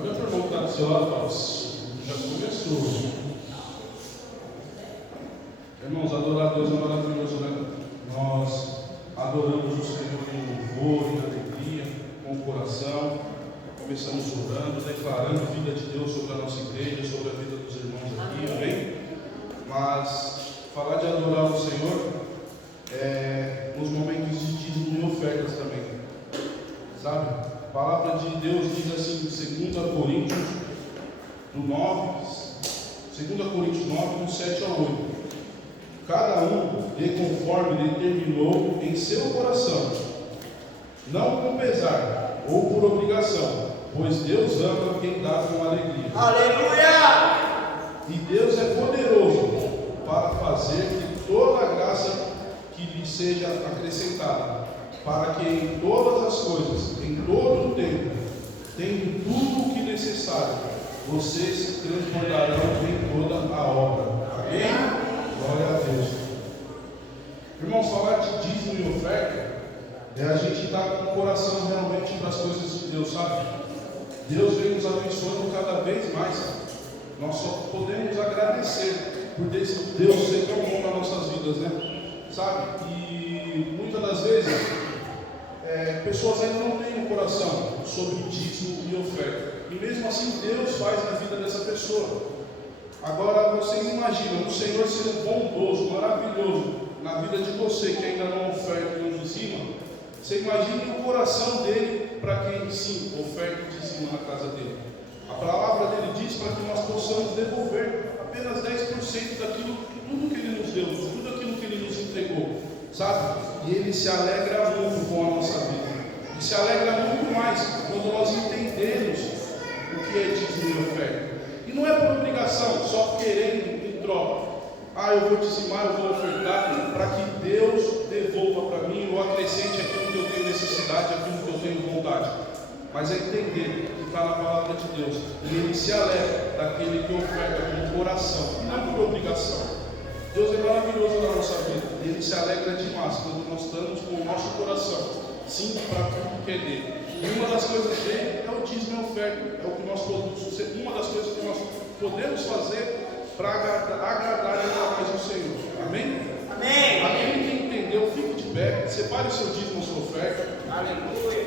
Olha para o irmão que está do seu lado e fala, já começou. Irmãos, adorar a Deus é maravilhoso, né? Nós adoramos o Senhor em louvor, em alegria, com o coração. Começamos orando, declarando a vida de Deus sobre a nossa igreja, sobre a vida dos irmãos aqui, amém? Mas falar de adorar o Senhor é nos momentos de dízimo e ofertas também, sabe? A palavra de Deus diz assim em 2 Coríntios 9, do 7 ao 8: cada um dê conforme determinou em seu coração, não com pesar ou por obrigação, pois Deus ama quem dá com alegria. Aleluia! E Deus é poderoso para fazer que toda a graça que lhe seja acrescentada, para que em todas as coisas, em todo o tempo, tendo tudo o que necessário, vocês transbordarão em toda a obra. Amém? Glória a Deus. Irmãos, falar de dízimo e oferta é a gente estar com o coração realmente para as coisas de Deus, sabe? Deus vem nos abençoando cada vez mais. Nós só podemos agradecer por Deus ser tão bom nas nossas vidas, né? Sabe? E muitas das vezes pessoas ainda não têm um coração sobre dízimo e oferta. E mesmo assim Deus faz na vida dessa pessoa. Agora vocês imaginam o Senhor sendo bondoso, maravilhoso na vida de você que ainda não oferta e não dizima. Você imagina o coração dele para quem sim oferta e dizima na casa dele. A palavra dele diz para que nós possamos devolver apenas 10% daquilo, tudo que ele nos deu, tudo aquilo que ele nos entregou, sabe? E ele se alegra muito com a nossa vida. E se alegra muito mais quando nós entendemos o que é dízimo e oferta. E não é por obrigação, só querendo em troca. Eu vou dizimar, eu vou ofertar para que Deus devolva para mim ou acrescente aquilo que eu tenho necessidade, aquilo que eu tenho vontade. Mas é entender que está na palavra de Deus. E ele se alegra daquele que oferta com o coração, e não por obrigação. Deus é maravilhoso na nossa vida. E ele se alegra demais quando nós estamos com o nosso coração, sim, para tudo que é dele. E uma das coisas dele é o dízimo e a oferta. É o que nós podemos, uma das coisas que nós podemos fazer para agradar ainda mais o Senhor. Amém? Amém! Aquele que entendeu, fique de pé, separe o seu dízimo, a sua oferta. Aleluia!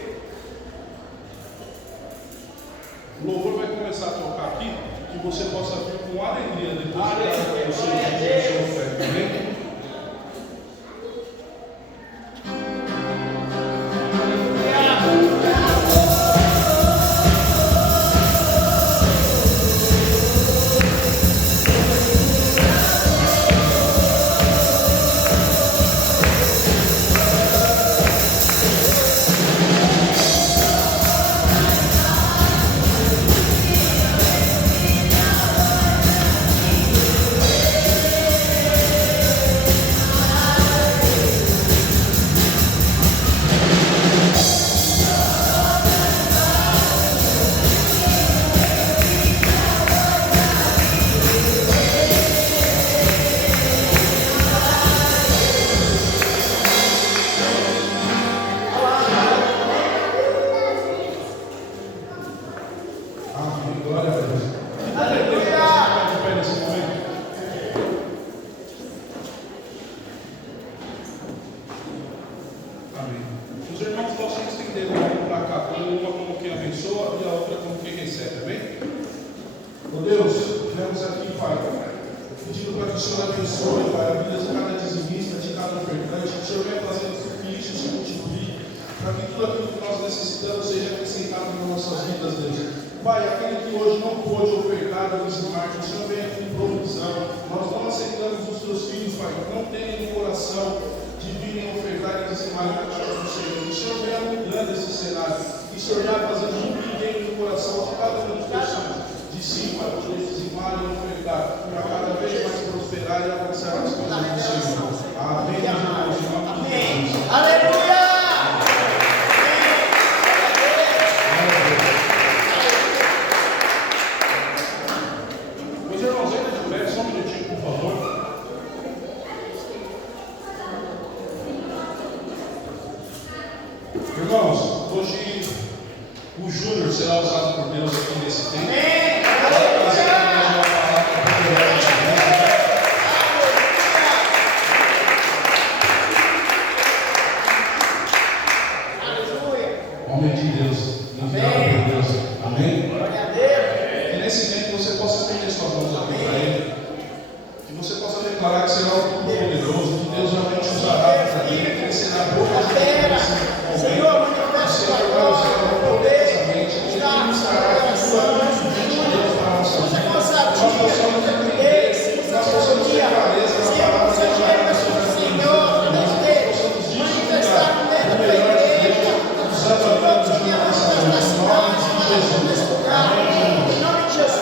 O louvor vai começar a tocar aqui, que você possa vir com alegria depois de dar o seu dízimo, a sua oferta. Amém? Irmãos, hoje o Júnior nesse lugar. Em nome de Jesus.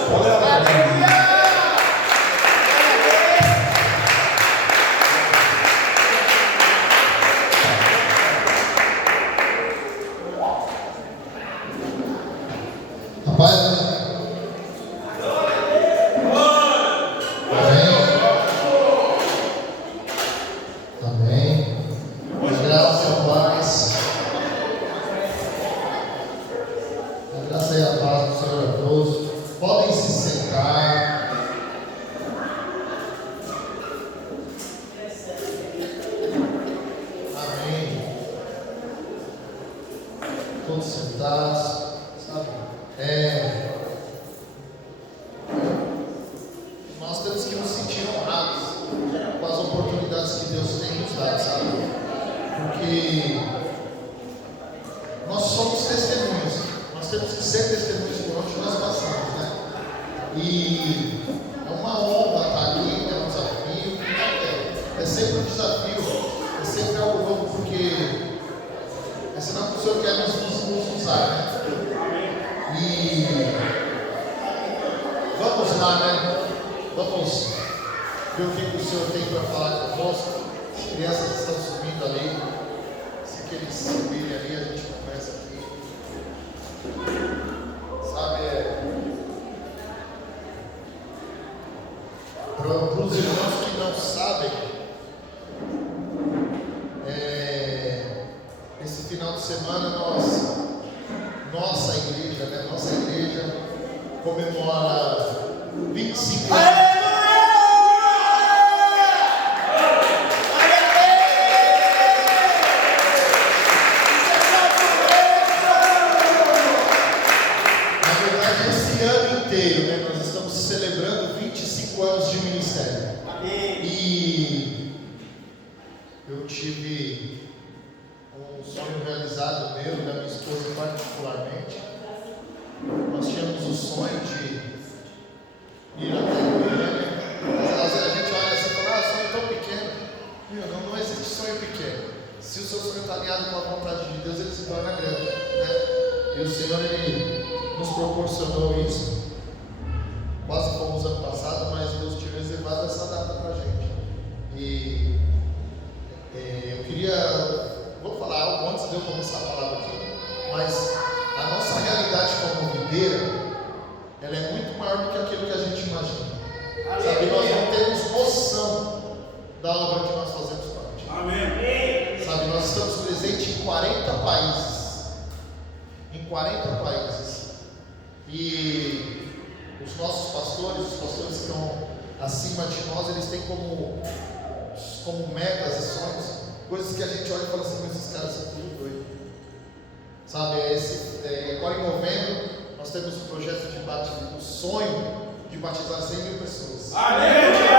Aleluia.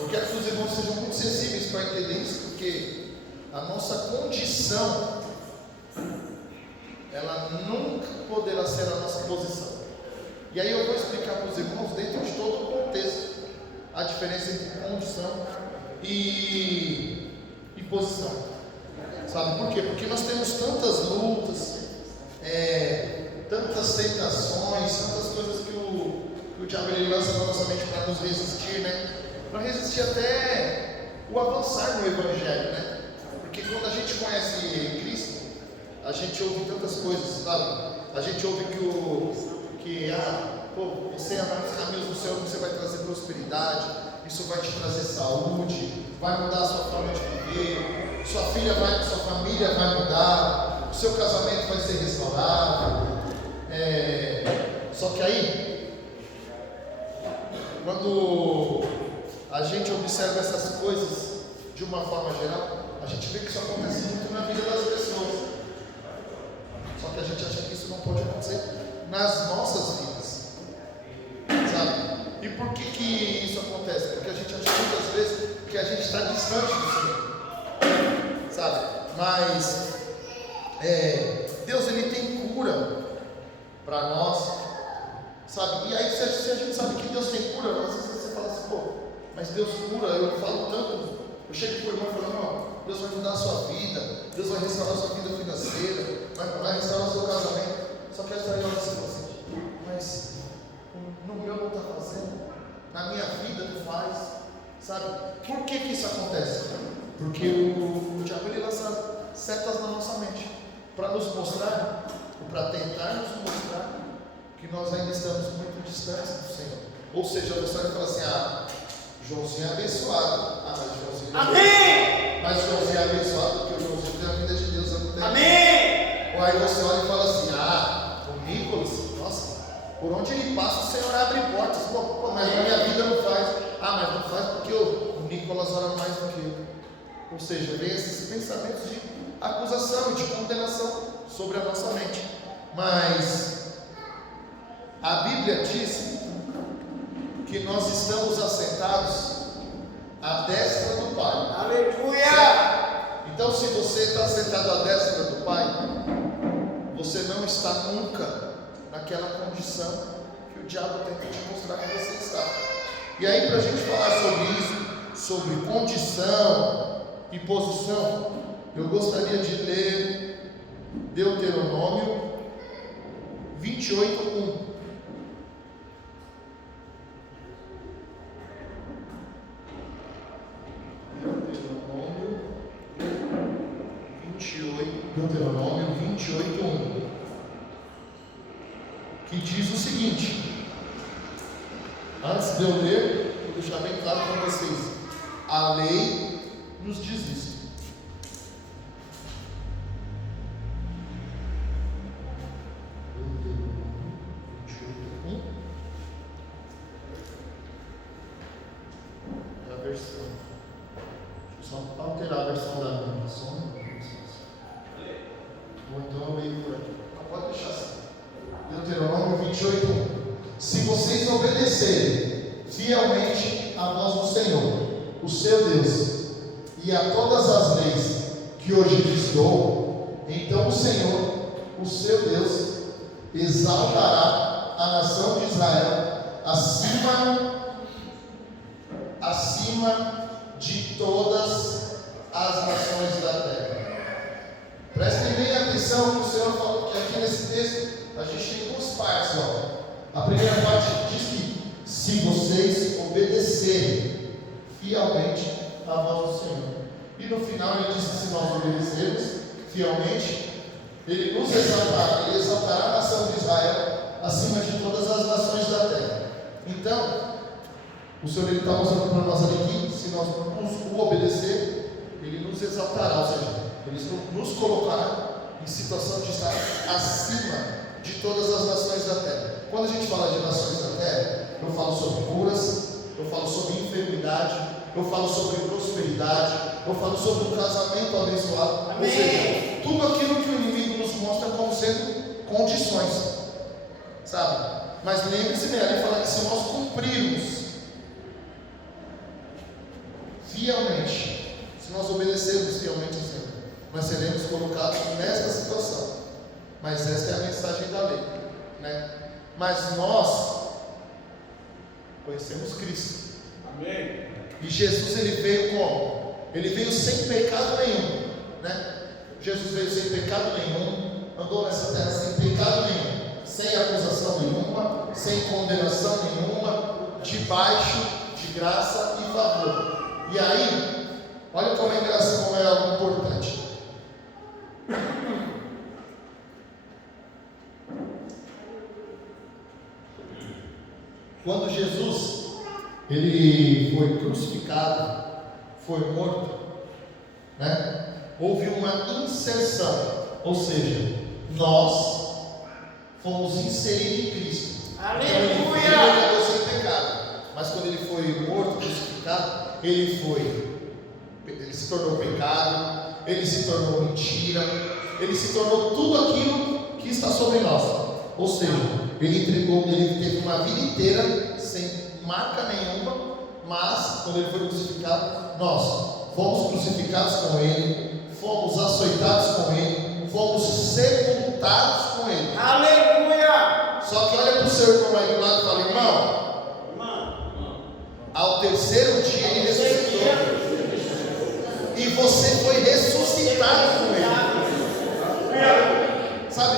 Eu quero que os irmãos sejam muito sensíveis para entender isso, porque a nossa condição ela nunca poderá ser a nossa posição. E aí eu vou explicar para os irmãos, dentro de todo o contexto, a diferença entre condição e posição. Sabe por quê? Porque nós temos tantas lutas, tantas tentações, tantas coisas que o diabo ele lança na nossa mente para nos resistir, né? Para resistir até o avançar no Evangelho, né? Porque quando a gente conhece Cristo, a gente ouve tantas coisas, sabe? A gente ouve você andar nos caminhos do Senhor, você vai trazer prosperidade, isso vai te trazer saúde, vai mudar a sua forma de viver, sua família vai mudar, o seu casamento vai ser restaurado. Só que aí, quando a gente observa essas coisas de uma forma geral, a gente vê que isso acontece muito na vida das pessoas. Só que a gente acha que isso não pode acontecer nas nossas vidas, sabe? E por que isso acontece? Porque a gente acha muitas vezes que a gente está distante do Senhor, sabe? Mas Deus ele tem cura para nós, sabe? E aí se a gente sabe que Deus tem cura, às vezes você fala assim, mas Deus cura, eu falo tanto, eu chego para o irmão e falo, não, Deus vai mudar a sua vida, Deus vai restaurar a sua vida financeira, vai restaurar o seu casamento. Só que essa aí você fala assim, mas no meu não está fazendo, na minha vida não faz, sabe? Por que isso acontece? Porque o diabo ele lança setas na nossa mente para nos mostrar, ou para tentar nos mostrar que nós ainda estamos muito distantes do Senhor. Ou seja, a pessoa vai falar assim, Joãozinho é abençoado. Mas Joãozinho Amém! Mas Joãozinho é abençoado porque o Joãozinho tem a vida de Deus, eu não tenho. Amém! Ou aí você olha e fala assim, o Nicolas, nossa, por onde ele passa o Senhor abre portas. Mas na minha vida não faz. Mas não faz porque o Nicolas ora mais do que eu. Ou seja, vem esses pensamentos de acusação e de condenação sobre a nossa mente. Mas a Bíblia diz que nós estamos assentados à destra do Pai. Aleluia! Então, se você está sentado à destra do Pai, você não está nunca naquela condição que o diabo tenta te mostrar que você está. E aí, para a gente falar sobre isso, sobre condição e posição, eu gostaria de ler Deuteronômio 28:1. Deuteronômio 28:1, que diz o seguinte. Antes de eu ler, vou deixar bem claro para vocês: a lei nos diz isso. Deuteronômio 28:1 é a versão. Deixa eu só alterar a versão da minha som. Ou então eu leio por aqui. Pode deixar assim. Deuteronômio 28:1. Se vocês obedecerem fielmente à voz do Senhor, o seu Deus, e a todas as leis que hoje lhes dou, então o Senhor, o seu Deus, exaltará a nação de Israel acima de todas as nações da terra. Prestem bem atenção que o Senhor falou que aqui nesse texto a gente tem duas partes. A primeira parte diz que se vocês obedecerem fielmente à voz do Senhor. E no final ele diz que se nós obedecermos fielmente, ele nos exaltará, ele exaltará a nação de Israel acima de todas as nações da terra. Então, o Senhor está mostrando para nós ali que se nós o obedecer, ele nos exaltará, ou seja, ele nos colocará em situação de estar acima de todas as nações da terra. Quando a gente fala de nações da terra, eu falo sobre curas, eu falo sobre enfermidade, eu falo sobre prosperidade, eu falo sobre um casamento abençoado. Amém. Ou seja, tudo aquilo que o inimigo nos mostra como sendo condições, sabe? Mas lembre-se bem, ali fala que se nós cumprirmos fielmente, se nós obedecermos fielmente ao Senhor, nós seremos colocados nesta situação. Mas esta é a mensagem da lei, né? Mas nós conhecemos Cristo. Amém. E Jesus, ele veio como? Ele veio sem pecado nenhum, né? Jesus veio sem pecado nenhum, andou nessa terra sem pecado nenhum, sem acusação nenhuma, sem condenação nenhuma, debaixo de graça e favor. E aí, olha como é graça, como é algo importante. Quando Jesus ele foi crucificado, foi morto, né? Houve uma inserção, ou seja, nós fomos inseridos em Cristo. Aleluia! Então, ele andou sem pecado, mas quando ele foi morto, crucificado, ele se tornou pecado, ele se tornou mentira, ele se tornou tudo aquilo que está sobre nós. Ou seja, ele teve uma vida inteira sem marca nenhuma, mas quando ele foi crucificado, nós fomos crucificados com ele, fomos açoitados com ele, fomos sepultados com ele. Aleluia! Só que olha para o seu irmão aí do lado e fala: irmão, ao terceiro dia ele ressuscitou, e você foi ressuscitado com ele. Sabe,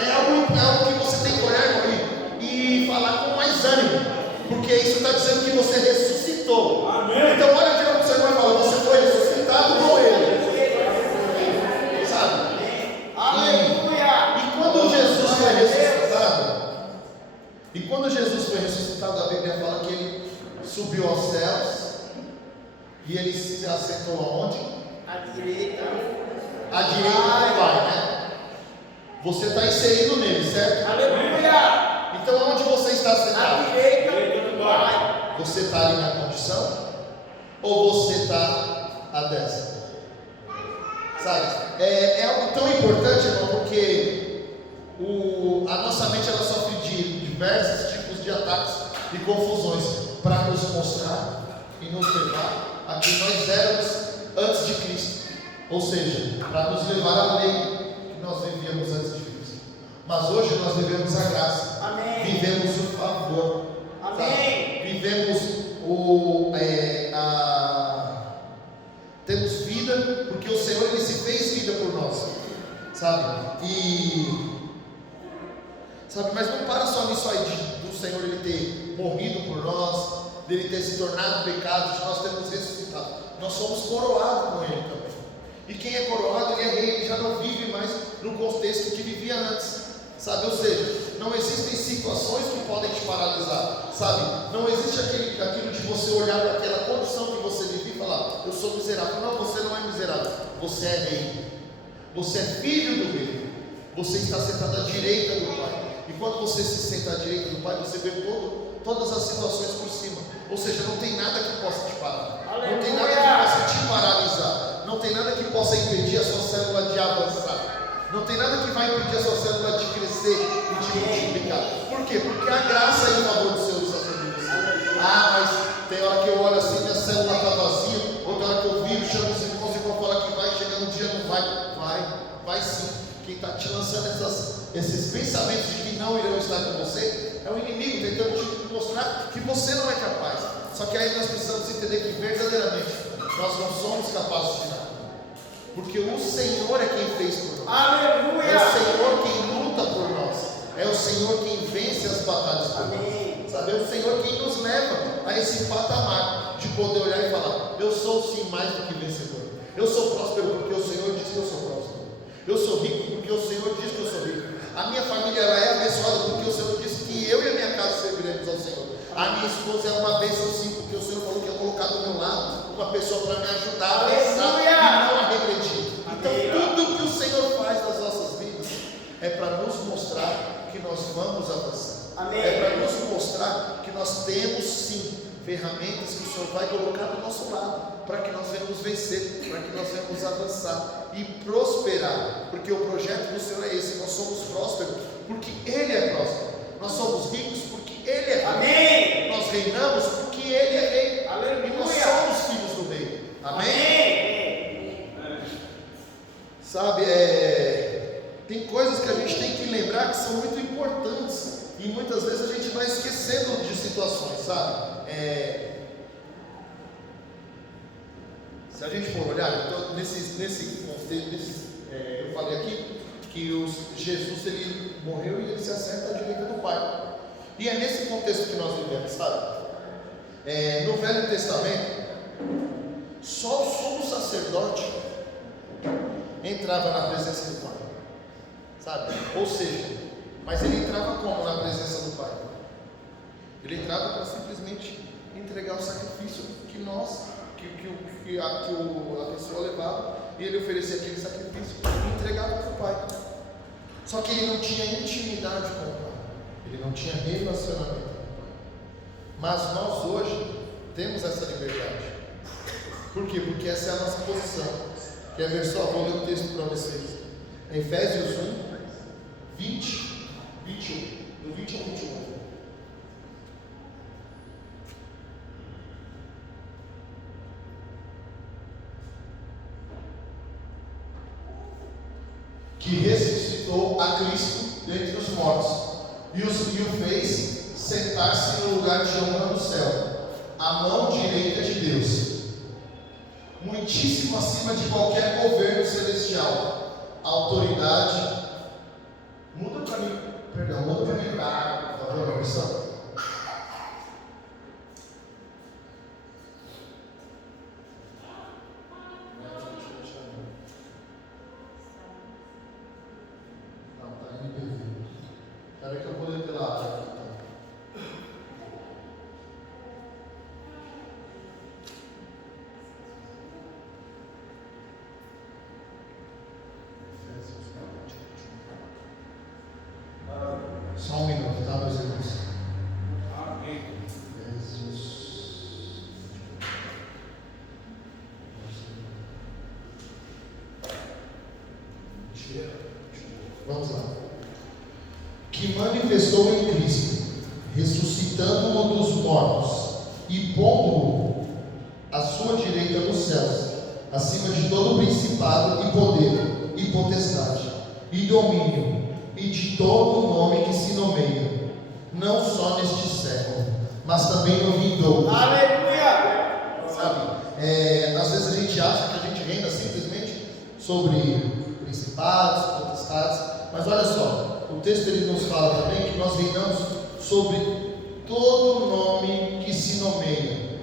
é algo que você tem que olhar, irmão, e falar com mais ânimo, porque isso está dizendo que você ressuscitou. Amém. Então olha aqui para o seu irmão e fala: você foi ressuscitado com ele. Sabe? Aleluia! E quando Jesus foi ressuscitado, a Bíblia fala que ele subiu aos céus e ele se assentou aonde? À direita. À direita do Pai, né? Você está inserido nele, certo? Aleluia! Então onde você está À sentado? direita do Pai. Você está ali na condição? Ou você está à destra? Sabe? É algo tão importante, irmão, porque a nossa mente ela sofre de diversos tipos de ataques e confusões para nos mostrar e nos levar a quem nós éramos antes de Cristo, ou seja, para nos levar à lei que nós vivíamos antes de Cristo. Mas hoje nós vivemos a graça. Amém. Vivemos o favor. Amém. Sabe? Vivemos temos vida porque o Senhor ele se fez vida por nós, sabe? Mas não para só nisso aí do Senhor ele ter morrido por nós, dele ter se tornado pecado, de nós termos ressuscitado. Nós somos coroados com ele também. E quem é coroado, ele é rei, ele já não vive mais no contexto que vivia antes, sabe? Ou seja, não existem situações que podem te paralisar, sabe? Não existe aquilo de você olhar para aquela condição que você vive e falar: eu sou miserável. Não, você não é miserável, você é rei, você é filho do rei, você está sentado à direita do Pai. E quando você se senta à direita do Pai, você vê todas as situações por cima. Ou seja, não tem nada que possa te parar. Aleluia. Não tem nada que possa te paralisar. Não tem nada que possa impedir a sua célula de avançar. Não tem nada que vai impedir a sua célula de crescer e de multiplicar. Por quê? Porque a graça e o favor do Senhor está sobre você. Mas tem hora que eu olho assim, minha célula está vazia. Outra hora que eu viro, chamo os irmãos e vou falar que vai, chegando um dia não vai. Vai sim. Quem está te lançando esses pensamentos de que não irão estar com você é o inimigo tentando te mostrar que você não é capaz. Só que aí nós precisamos entender que verdadeiramente nós não somos capazes de nada, porque o Senhor é quem fez por nós. Aleluia! É o Senhor quem luta por nós, é o Senhor quem vence as batalhas por Amém. nós, sabe? É o Senhor quem nos leva a esse patamar de poder olhar e falar: eu sou sim mais do que vencedor. Eu sou próspero porque o Senhor diz que eu sou próspero. Eu sou rico porque o Senhor diz que eu sou rico. A minha família ela é abençoada porque o Senhor disse que eu e a minha casa serviremos ao Senhor. A minha esposa é uma bênção sim, porque o Senhor falou que ia colocar do meu lado uma pessoa para me ajudar a avançar e não a regredir. Então tudo que o Senhor faz nas nossas vidas é para nos mostrar que nós vamos avançar. Amém. É para nos mostrar que nós temos sim ferramentas que o Senhor vai colocar do nosso lado, para que nós venhamos vencer, para que nós venhamos avançar e prosperar, porque o projeto do Senhor é esse. Nós somos prósperos porque Ele é próspero, nós somos ricos porque Ele é rico. Amém. Nós reinamos porque Ele é rei. Aleluia. E nós somos filhos do rei. Amém? Amém. Sabe, tem coisas que a gente tem que lembrar que são muito importantes e muitas vezes a gente vai esquecendo de situações, sabe? Se a gente for olhar, então, nesse contexto, eu falei aqui que Jesus ele morreu e ele se assenta à direita do Pai. E é nesse contexto que nós vivemos, sabe? No Velho Testamento, só o sumo sacerdote entrava na presença do Pai, sabe? Ou seja, mas ele entrava como na presença do Pai? Ele entrava para simplesmente entregar o sacrifício que a pessoa levava, e ele oferecia aquele sacrifício e entregava para o Pai. Só que ele não tinha intimidade com o Pai, ele não tinha relacionamento com o Pai. Mas nós hoje temos essa liberdade. Por quê? Porque essa é a nossa posição. Quer ver só? Vou ler o texto para vocês. Efésios 1, 20, 21. Do 20 ao 21. Que ressuscitou a Cristo dentre os mortos e o fez sentar-se no lugar de honra no céu, à mão direita de Deus, muitíssimo acima de qualquer governo celestial, autoridade. Muda para mim para água, por favor, versão. Espera que eu vou ler pela água. Só um minuto, tá, meus irmãos? Amém. Vamos lá. Que manifestou em Cristo, ressuscitando-o dos mortos e pondo-o à sua direita nos céus, acima de todo principado e poder e potestade e domínio e de todo nome que se nomeia, não só neste século, mas também no vindouro. Aleluia! Sabe? Às vezes a gente acha que a gente reina simplesmente sobre principados, potestades, mas olha só, o texto ele nos fala também que nós reinamos sobre todo nome que se nomeia,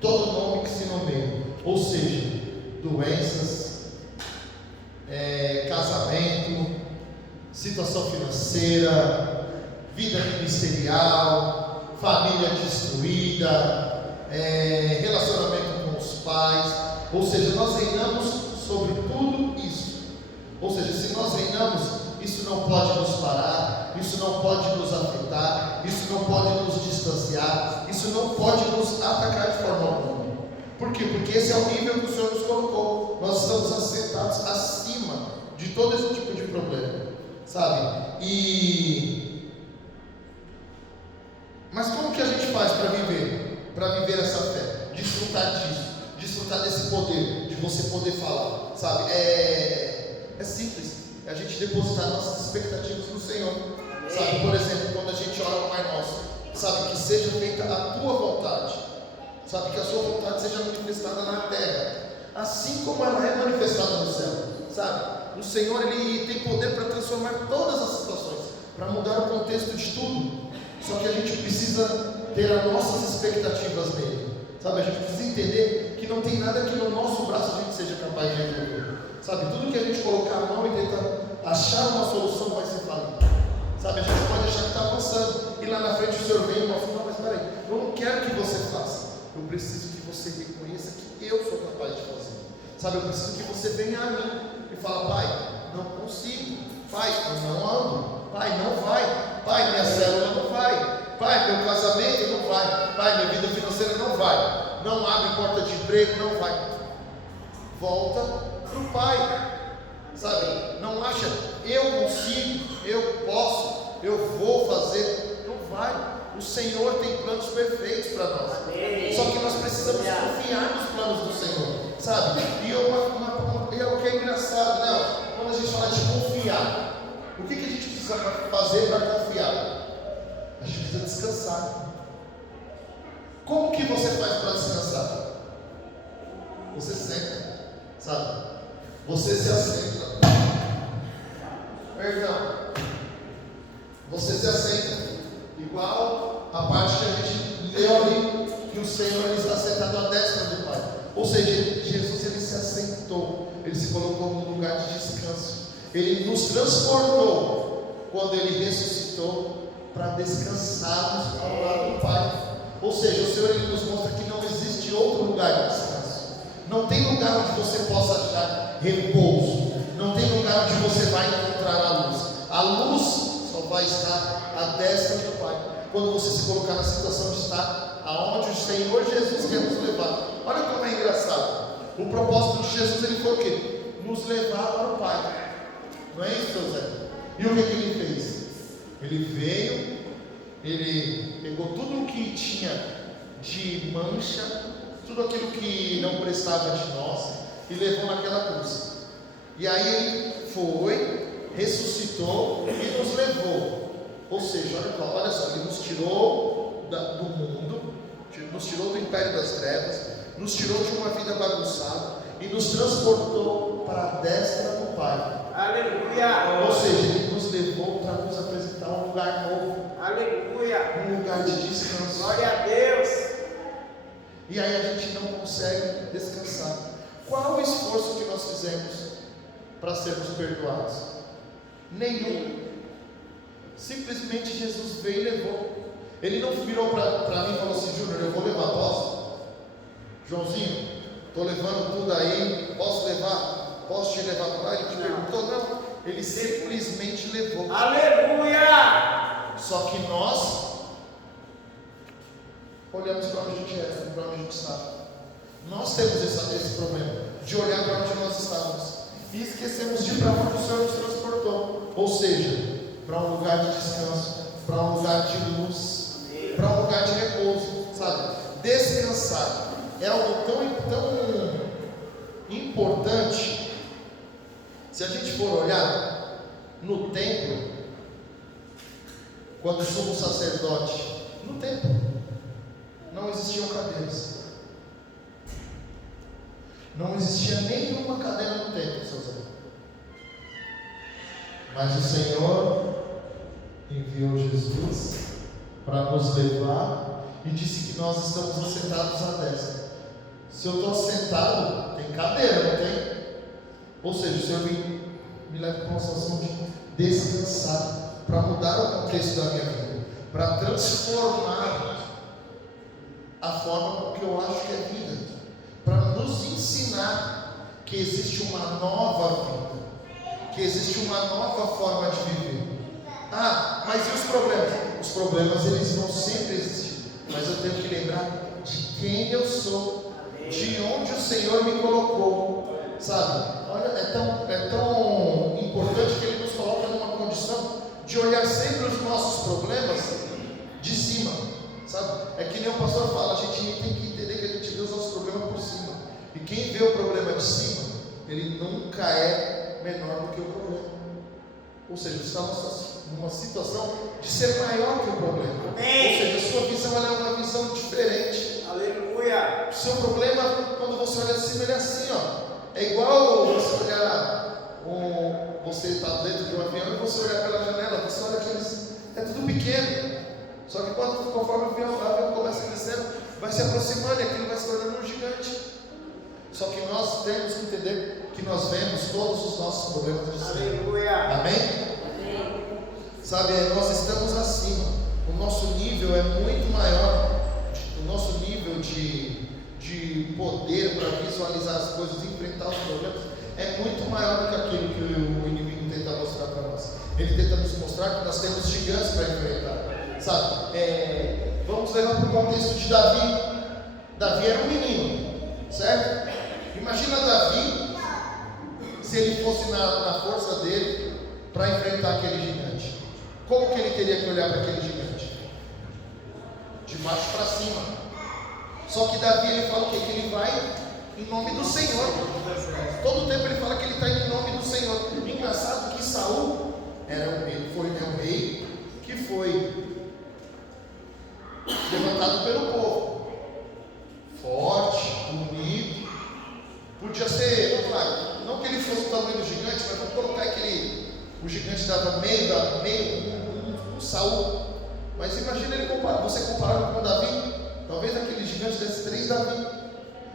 todo nome que se nomeia, ou seja, doenças, casamento, situação financeira, vida ministerial, família destruída, relacionamento com os pais, ou seja, nós reinamos sobre tudo isso. Ou seja, se nós reinamos, isso não pode nos parar, isso não pode nos afetar, isso não pode nos distanciar, isso não pode nos atacar de forma alguma. Por quê? Porque esse é o nível que o Senhor nos colocou. Nós estamos assentados acima de todo esse tipo de problema, sabe? Mas como que a gente faz para viver? Para viver essa fé, desfrutar disso, desfrutar desse poder, de você poder falar, sabe? É simples, é a gente depositar nossas expectativas no Senhor, sabe? Por exemplo, quando a gente ora ao Pai Nosso, sabe? Que seja feita a tua vontade, sabe? Que a sua vontade seja manifestada na terra, assim como ela é manifestada no céu, sabe? O Senhor, Ele tem poder para transformar todas as situações, para mudar o contexto de tudo, só que a gente precisa ter as nossas expectativas nele, sabe? A gente precisa entender que não tem nada que no nosso braço a gente seja capaz de resolver, sabe? Tudo que a gente colocar a mão e tentar achar uma solução vai ser falido, sabe? A gente pode achar que está avançando e lá na frente o Senhor vem e fala, mas peraí, eu não quero que você faça, eu preciso que você reconheça que eu sou capaz de fazer, sabe? Eu preciso que você venha a mim e fala, Pai, não consigo, Pai, eu não ando, Pai, não vai, Pai, minha célula não vai, Pai, meu casamento não vai, Pai, minha vida financeira não vai, não abre porta de emprego, não vai. Volta para o Pai, sabe? Não acha, eu consigo, eu posso, eu vou fazer, não vai. O Senhor tem planos perfeitos para nós, só que nós precisamos confiar nos planos do Senhor, sabe? E é o que é engraçado, né? Quando a gente fala de confiar, O que a gente precisa fazer para confiar? A gente precisa descansar. Como que você faz para descansar? Você senta, sabe? Você se assenta. Perdão. Você se assenta. Igual a parte que a gente leu ali, que o Senhor ele está sentado à destra do Pai. Ou seja, Jesus ele se assentou, ele se colocou num lugar de descanso. Ele nos transportou quando ele ressuscitou para descansarmos ao lado do Pai. Ou seja, o Senhor ele nos mostra que não existe outro lugar de descanso. Não tem lugar onde você possa achar repouso. Não tem lugar onde você vai encontrar a luz. A luz só vai estar à destra do Pai quando você se colocar na situação de estar aonde o Senhor Jesus quer nos levar. Olha como é engraçado. O propósito de Jesus ele foi o quê? Nos levar para o Pai. Não é isso, seu Zé? E o que ele fez? Ele veio, ele pegou tudo o que tinha de mancha, tudo aquilo que não prestava de nós, e levou naquela cruz. E aí ele foi, ressuscitou e nos levou. Ou seja, olha só, ele nos tirou do mundo, nos tirou do império das trevas, nos tirou de uma vida bagunçada e nos transportou para a destra do Pai. Aleluia. Ou seja, ele nos levou para nos apresentar um lugar novo. Aleluia. Um lugar de descanso. Glória a Deus. E aí a gente não consegue descansar. Qual o esforço que nós fizemos para sermos perdoados? Nenhum. Simplesmente Jesus veio e levou. Ele não virou para mim e falou assim: Júnior, eu vou levar, posso? Joãozinho, estou levando tudo aí, posso levar? Posso te levar para lá? Ele te perguntou, não. Ele simplesmente levou. Aleluia! Só que nós olhamos para onde a gente é, para onde a gente está. Nós temos esse problema de olhar para onde nós estamos e esquecemos de ir para onde o Senhor nos transportou. Ou seja, para um lugar de descanso, para um lugar de luz, para um lugar de repouso, sabe? Descansar é algo tão importante. Se a gente for olhar no templo, quando o sumo sacerdote, no templo, não existiam cadeiras. Não existia nenhuma cadeira no templo, seus amigos. Mas o Senhor enviou Jesus para nos levar e disse que nós estamos assentados à destra. Se eu estou sentado, tem cadeira, não tem? Ou seja, o Senhor me leva para uma situação de descansar, para mudar o contexto da minha vida, para transformar a forma com que eu acho que é vida, para nos ensinar que existe uma nova vida, que existe uma nova forma de viver. Ah, mas e os problemas? Os problemas eles vão sempre existir, mas eu tenho que lembrar de quem eu sou, de onde o Senhor me colocou, sabe? Olha, é tão importante que Ele nos coloca numa condição de olhar sempre os nossos problemas de cima, sabe? É que nem o pastor fala, a gente tem que entender que a gente vê os nossos problemas por cima, e quem vê o problema de cima, ele nunca é menor do que o problema. Ou seja, estamos numa situação de ser maior que o problema. Amém. Ou seja, a sua visão ela é uma visão diferente. Aleluia. O seu problema, quando você olha de cima, ele é assim, ó. É igual você olhar, você está dentro de um avião e você olhar pela janela, você olha aqueles, é tudo pequeno. Só que conforme o avião começa crescendo, vai se aproximando e aquilo vai se tornando um gigante. Só que nós temos que entender que nós vemos todos os nossos problemas de cima. Aleluia. Amém? Amém. Sabe, nós estamos acima. O nosso nível é muito maior. O nosso nível de poder para visualizar as coisas, enfrentar os problemas, é muito maior do que aquilo que o inimigo tenta mostrar para nós. Ele tenta nos mostrar que nós temos gigantes para enfrentar. Sabe? Vamos levar para o contexto de Davi. Davi era um menino, certo? Imagina Davi se ele fosse na força dele para enfrentar aquele gigante. Como que ele teria que olhar para aquele gigante? De baixo para cima. Só que Davi ele fala o quê? Que ele vai em nome do Senhor. Todo tempo ele fala que ele está em nome do Senhor. Engraçado que Saul foi um rei que foi levantado pelo povo, forte, bonito, podia ser, vamos lá, não que ele fosse o tamanho do gigante, mas vamos colocar que o gigante dava meio um Saul, mas imagina você comparando com Davi, talvez aquele gigante desse 3 Davi,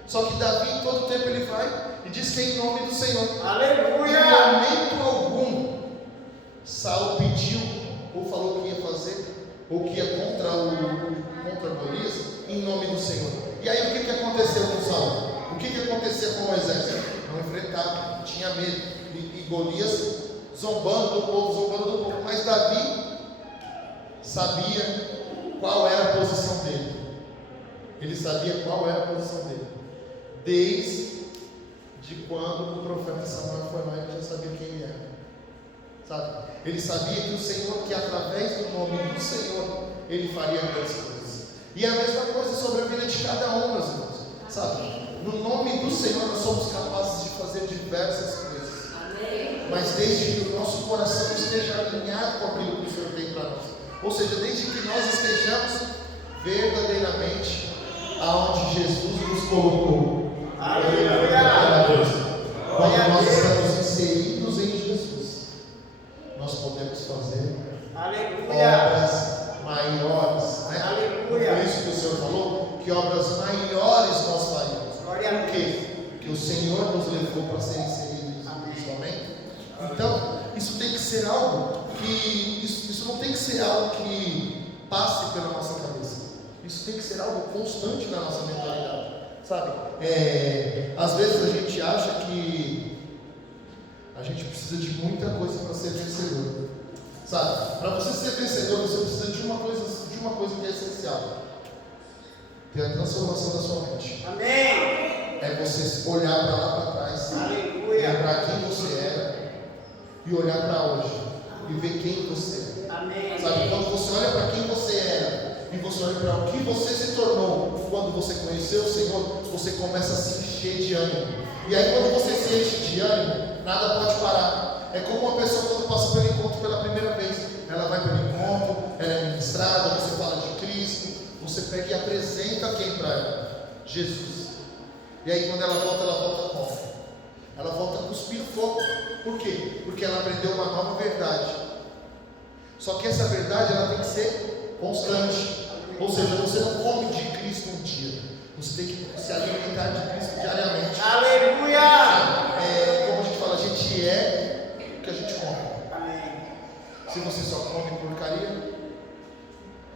só que Davi em todo tempo ele vai e diz que é em nome do Senhor. Aleluia! Em momento algum Saul pediu ou falou que ia fazer ou que ia contra Golias em nome do Senhor. E aí o que aconteceu com Saul? O que acontecia com Moisés? Não enfrentava, tinha medo. E Golias zombando do povo, mas Davi sabia qual era a posição dele. Ele sabia qual era a posição dele. Desde quando o profeta Samuel foi lá, ele já sabia quem ele era. Sabe? Ele sabia que o Senhor, que através do nome do Senhor, ele faria grandes coisas. E a mesma coisa sobre a vida de cada um, meus irmãos. Sabe? No nome do Senhor nós somos capazes de fazer diversas coisas. Amém. Mas desde que o nosso coração esteja alinhado com aquilo que o Senhor tem para nós. Ou seja, desde que nós estejamos verdadeiramente aonde Jesus nos colocou. Quando nós estamos inseridos em Jesus, nós podemos fazer obras maiores, né? Por isso que o Senhor falou que obras maiores nós faríamos. Por quê? Porque o Senhor nos levou para ser inseridos em Jesus, amém? Então, isso tem que ser algo que isso não tem que ser algo que passe pela nossa cabeça. Isso tem que ser algo constante na nossa mentalidade, sabe? Às vezes a gente acha que a gente precisa de muita coisa para ser vencedor, sabe? Para você ser vencedor, você precisa de uma coisa que é essencial: ter a transformação da sua mente. Amém. É você olhar para lá para trás, lembrar quem você era e olhar para hoje e ver quem você é. Amém. Sabe? Quando você olha para quem você era e você olha para o que você se tornou quando você conheceu o Senhor, você começa a se encher de ânimo. E aí quando você se enche de ânimo, nada pode parar. É como uma pessoa quando passa pelo encontro pela primeira vez. Ela vai pelo encontro, ela é ministrada, você fala de Cristo, você pega e apresenta quem para ela? Jesus. E aí quando ela volta como? Ela volta cuspindo fogo. Por quê? Porque ela aprendeu uma nova verdade. Só que essa verdade ela tem que ser constante. Ou seja, você não come de Cristo um dia, você tem que se alimentar de Cristo diariamente. Aleluia! Como a gente fala, a gente é o que a gente come. Amém. Se você só come porcaria,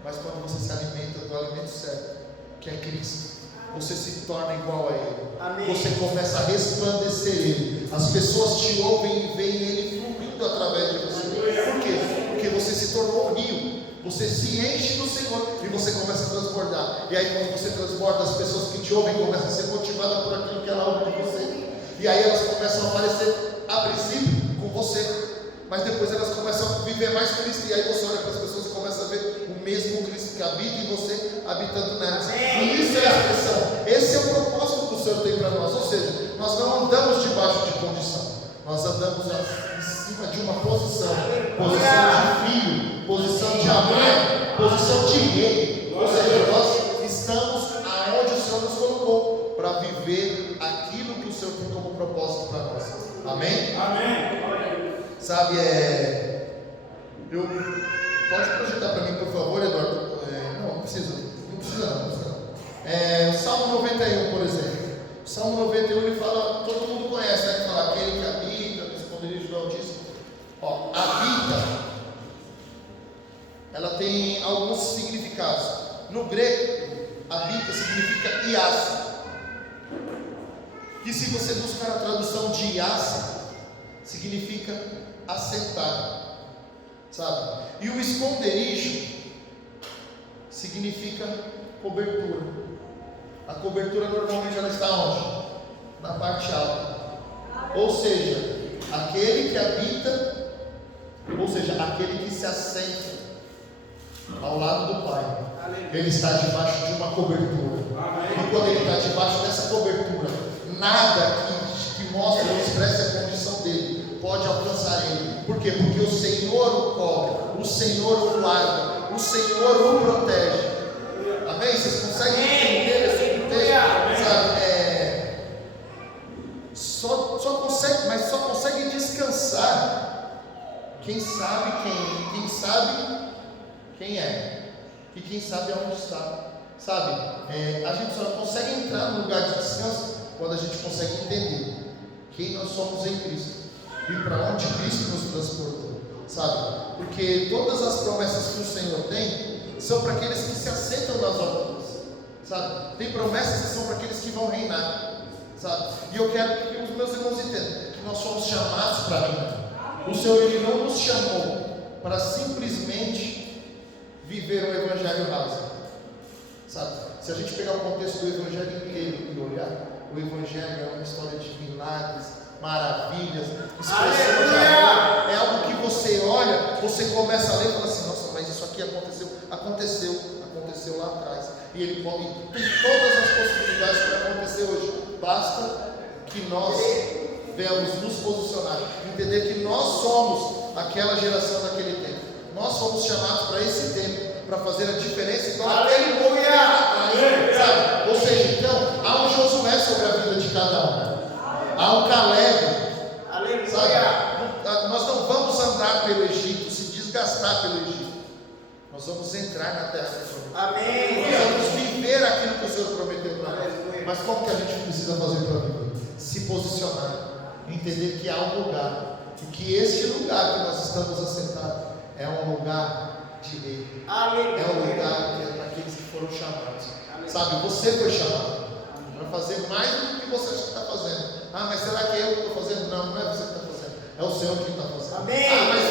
mas quando você se alimenta do alimento certo, que é Cristo, você se torna igual a Ele. Amém. Você começa a resplandecer Ele. As pessoas te ouvem e veem Ele fluindo através de você. Por quê? Porque você se tornou um rio. Você se enche do Senhor e você começa a transbordar. E aí quando você transborda, as pessoas que te ouvem começam a ser motivadas por aquilo que ela ouve de você. E aí elas começam a aparecer a princípio com você, mas depois elas começam a viver mais Cristo. E aí você olha para as pessoas e começa a ver o mesmo Cristo que habita em você, habitando nelas. E isso é a expressão. Esse é o propósito que o Senhor tem para nós. Ou seja, nós não andamos debaixo de condição, nós andamos em cima de uma posição de filho, posição de amor, posição de rei. Ou seja, nós estamos aonde o Senhor nos colocou para viver aquilo que o Senhor tem como propósito para nós. Amém? Amém. Sabe, pode projetar para mim, por favor, Eduardo? Não precisa não. Salmo 91, por exemplo. O Salmo 91 ele fala, todo mundo conhece, né? Ele fala, aquele que habita no esconderijo do Altíssimo. Habita, ela tem alguns significados. No grego, habita significa iasa, que se você buscar a tradução de iasa, significa assentar, sabe? E o esconderijo significa cobertura. A cobertura normalmente ela está onde? Na parte alta. Ou seja, aquele que habita, ou seja, aquele que se assenta ao lado do Pai, ele está debaixo de uma cobertura. E quando ele está debaixo dessa cobertura, nada que mostre ou expresse a condição dele pode alcançar ele. Por quê? Porque o Senhor Senhor o cobre, o Senhor o guarda, o Senhor o protege. Amém? Vocês conseguem entender esse contexto? Sabe? Só consegue descansar quem sabe quem é e quem sabe aonde está. Sabe? A gente só consegue entrar no lugar de descanso quando a gente consegue entender quem nós somos em Cristo e para onde Cristo nos transportou, sabe? Porque todas as promessas que o Senhor tem são para aqueles que se assentam nas alturas, sabe? Tem promessas que são para aqueles que vão reinar, sabe? E eu quero que os meus irmãos entendam que nós somos chamados para reinar. O Senhor, Ele não nos chamou para simplesmente viver um evangelho raso, sabe? Se a gente pegar o contexto do evangelho inteiro e olhar, o evangelho é uma história de milagres, maravilhas, expressão de amor. É algo que você olha, você começa a ler e fala assim: nossa, mas isso aqui aconteceu lá atrás. E Ele pode, tem todas as possibilidades para acontecer hoje. Basta que nós venhamos nos posicionar, entender que nós somos aquela geração daquele tempo. Nós somos chamados para esse tempo, para fazer a diferença. Então, aquele povo atrás, sabe? Ou seja, então, há um Josué sobre a vida de cada um. Há um Caleb. Sabe? Nós não vamos andar pelo Egito, se desgastar pelo Egito. Nós vamos entrar na terra prometida. Amém. Nós vamos viver aquilo que o Senhor prometeu para nós. Mas como que a gente precisa fazer para viver? Se posicionar, entender que há um lugar, e que este lugar que nós estamos assentados é um lugar de rei. É um lugar que é para aqueles que foram chamados. Sabe, você foi chamado para fazer mais do que você está fazendo. Ah, mas será que eu estou fazendo? Não, não é você que está fazendo, é o Senhor que está fazendo. Amém. Mas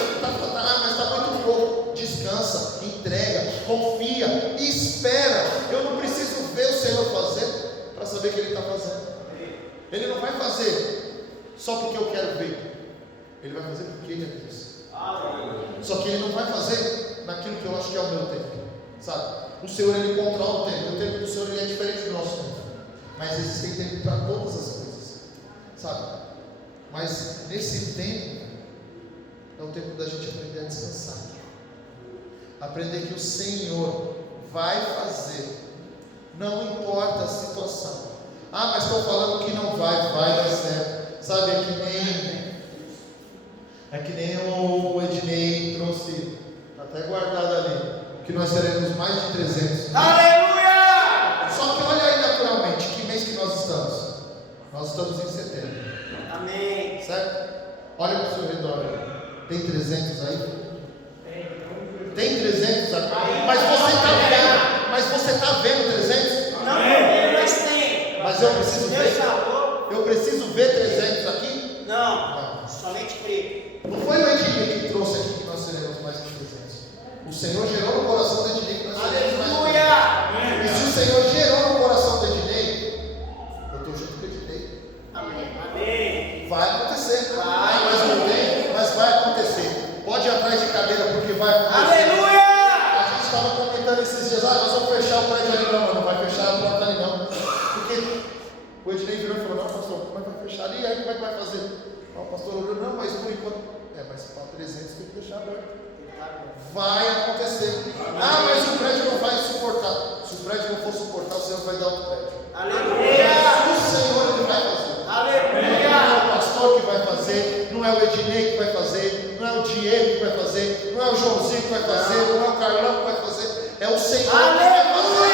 está muito pouco. Descansa, entrega, confia, espera. Eu não preciso ver o Senhor fazer para saber que Ele está fazendo. Ele não vai fazer só porque eu quero ver. Ele vai fazer porque Ele é Deus. Só que Ele não vai fazer naquilo que eu acho que é o meu tempo, sabe? O Senhor, Ele controla o tempo. O tempo do Senhor, Ele é diferente do nosso tempo. Mas existem tempo para todas as coisas, sabe? Mas nesse tempo é o tempo da gente aprender a descansar, aprender que o Senhor vai fazer, não importa a situação. Ah, mas estão falando que não vai dar certo. Sabe, é que nem o Ednei trouxe, até guardado ali, que nós teremos mais de 300. Aleluia! Só que olha aí naturalmente, que mês que nós estamos? Nós estamos em setembro. Amém. Certo? Olha para o seu redor. Tem 300 aí? Tem 300 aqui? Mas você está vendo 300? Não, mas tem. Mas eu preciso ver. Eu preciso ver 300 aqui? Não, somente crer. Não foi o Ednei que trouxe aqui que nós seremos mais que 300. O Senhor gerou no coração do Ednei que nós seremos mais que 300. Aleluia! E se o Senhor gerou no coração do Ednei, eu estou junto com o Ednei. Amém. Vai acontecer. Vai. Mas não tem, mas vai acontecer. Pode ir atrás de cadeira, porque vai acontecer. Aleluia! A gente estava comentando esses dias: nós vamos fechar o prédio ali. Não vai fechar a porta ali não. Porque o Ednei virou e falou: não, pastor, como é que vai fechar ali? Aí como é que vai fazer? O pastor olhou: não, mas por enquanto. Mas para 300 tem que deixar aberto. Vai acontecer. Ah, mas o prédio não vai suportar. Se o prédio não for suportar, o Senhor vai dar outro prédio. Aleluia! O Senhor, Ele vai fazer. Aleluia! Não é o pastor que vai fazer, não é o Ednei que vai fazer, não é o Diego que vai fazer, não é o Joãozinho que vai fazer, não é o Carlão que vai fazer, é o Senhor que vai fazer.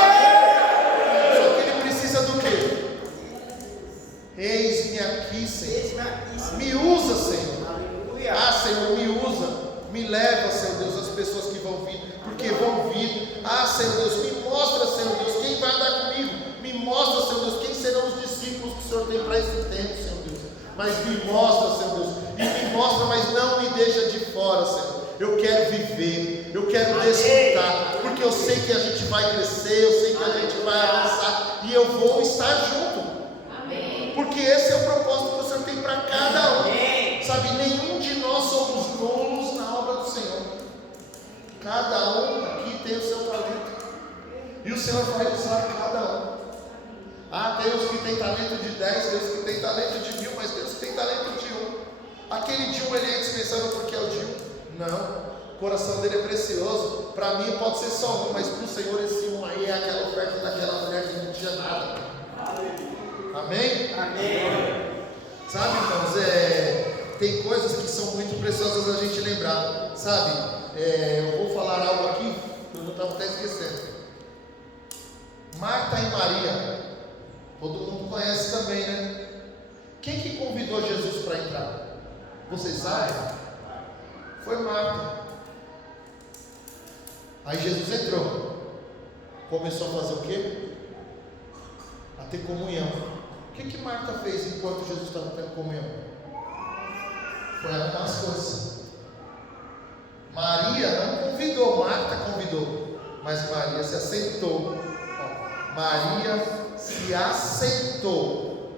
Só que Ele precisa do quê? Eis-me aqui, Senhor. Me usa, Senhor. Ah, Senhor, me usa. Me leva, Senhor Deus, as pessoas que vão vir, porque vão vir. Ah, Senhor Deus, me mostra, Senhor Deus, quem vai andar comigo. Me mostra, Senhor Deus, quem serão os discípulos que o Senhor tem para esse tempo, Senhor Deus. Mas me mostra, Senhor Deus, e me mostra, mas não me deixa de fora, Senhor. Eu quero viver, eu quero desfrutar, porque eu sei que a gente vai crescer, eu sei que a gente vai avançar, e eu vou estar junto. Amém. Porque esse é o propósito que o Senhor tem para cada um. Amém. Sabe, nenhum de nós somos nulos na obra do Senhor. Cada um aqui tem o seu talento, e o Senhor vai usar cada um. Ah, Deus que tem talento de 10, Deus que tem talento de 1000, mas Deus que tem talento de 1. Aquele de 1 ele é indispensável porque é o de 1. Não. O coração dele é precioso. Para mim pode ser só um, mas para o Senhor esse um aí é aquela oferta daquela mulher que não tinha nada. Amém? Amém. Sabe, irmãos, tem coisas que são muito preciosas a gente lembrar. Sabe, eu vou falar algo aqui que eu não estava até esquecendo. Marta e Maria, todo mundo conhece também, né? Quem que convidou Jesus para entrar? Vocês sabem? Foi Marta. Aí Jesus entrou, começou a fazer o quê? A ter comunhão. O que Marta fez enquanto Jesus estava tendo comunhão? Foi arrumar as coisas. Maria não convidou, Marta convidou, mas Maria se aceitou. Maria se aceitou.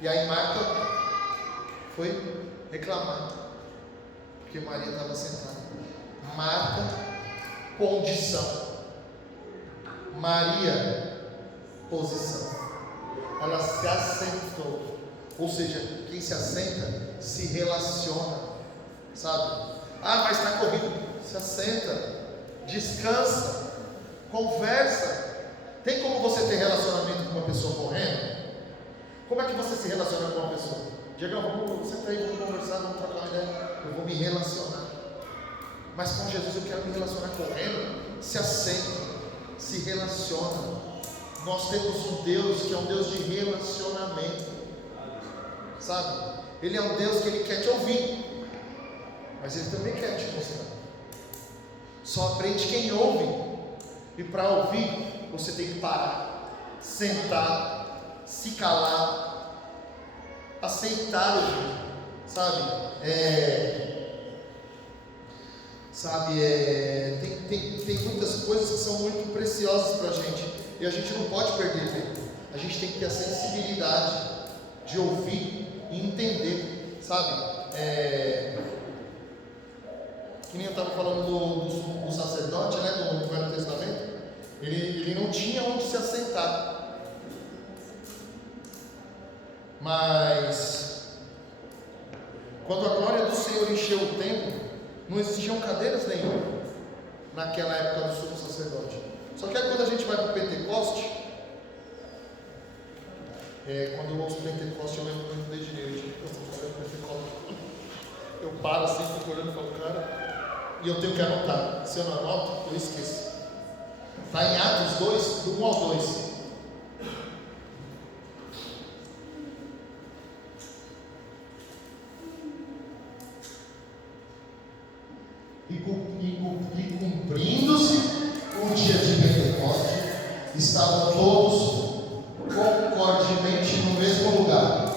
E aí Marta foi reclamar, porque Maria estava sentada. Marta, condição. Maria, posição. Ela se assentou. Ou seja, quem se assenta se relaciona, sabe? Ah, mas está corrido. Se assenta, descansa, conversa. Tem como você ter relacionamento com uma pessoa correndo? Como é que você se relaciona com uma pessoa? Diego, vamos sentar aí, vamos conversar, vamos trocar uma ideia. Eu vou me relacionar. Mas com Jesus eu quero me relacionar correndo. Se assenta, se relaciona. Nós temos um Deus que é um Deus de relacionamento, sabe? Ele é um Deus que Ele quer te ouvir, mas Ele também quer te mostrar. Só aprende quem ouve. E para ouvir, você tem que parar, sentar, se calar, aceitar ouvir, sabe? Tem muitas coisas que são muito preciosas para a gente, e a gente não pode perder tempo. A gente tem que ter a sensibilidade de ouvir e entender, sabe? Que nem eu estava falando do sacerdote, né, do Velho Testamento. Ele não tinha onde se assentar, mas quando a glória do Senhor encheu o templo, não existiam cadeiras nenhuma naquela época do sumo sacerdote. Só que aí quando a gente vai para o Pentecoste, quando eu ouço Pentecoste eu lembro muito da Edneide. Eu paro assim, fico olhando para o cara e eu tenho que anotar. Se eu não anoto, eu esqueço. Está em Atos 2, do 1 ao 2. E cumprindo-se o dia de Pentecoste, estavam todos concordemente no mesmo lugar.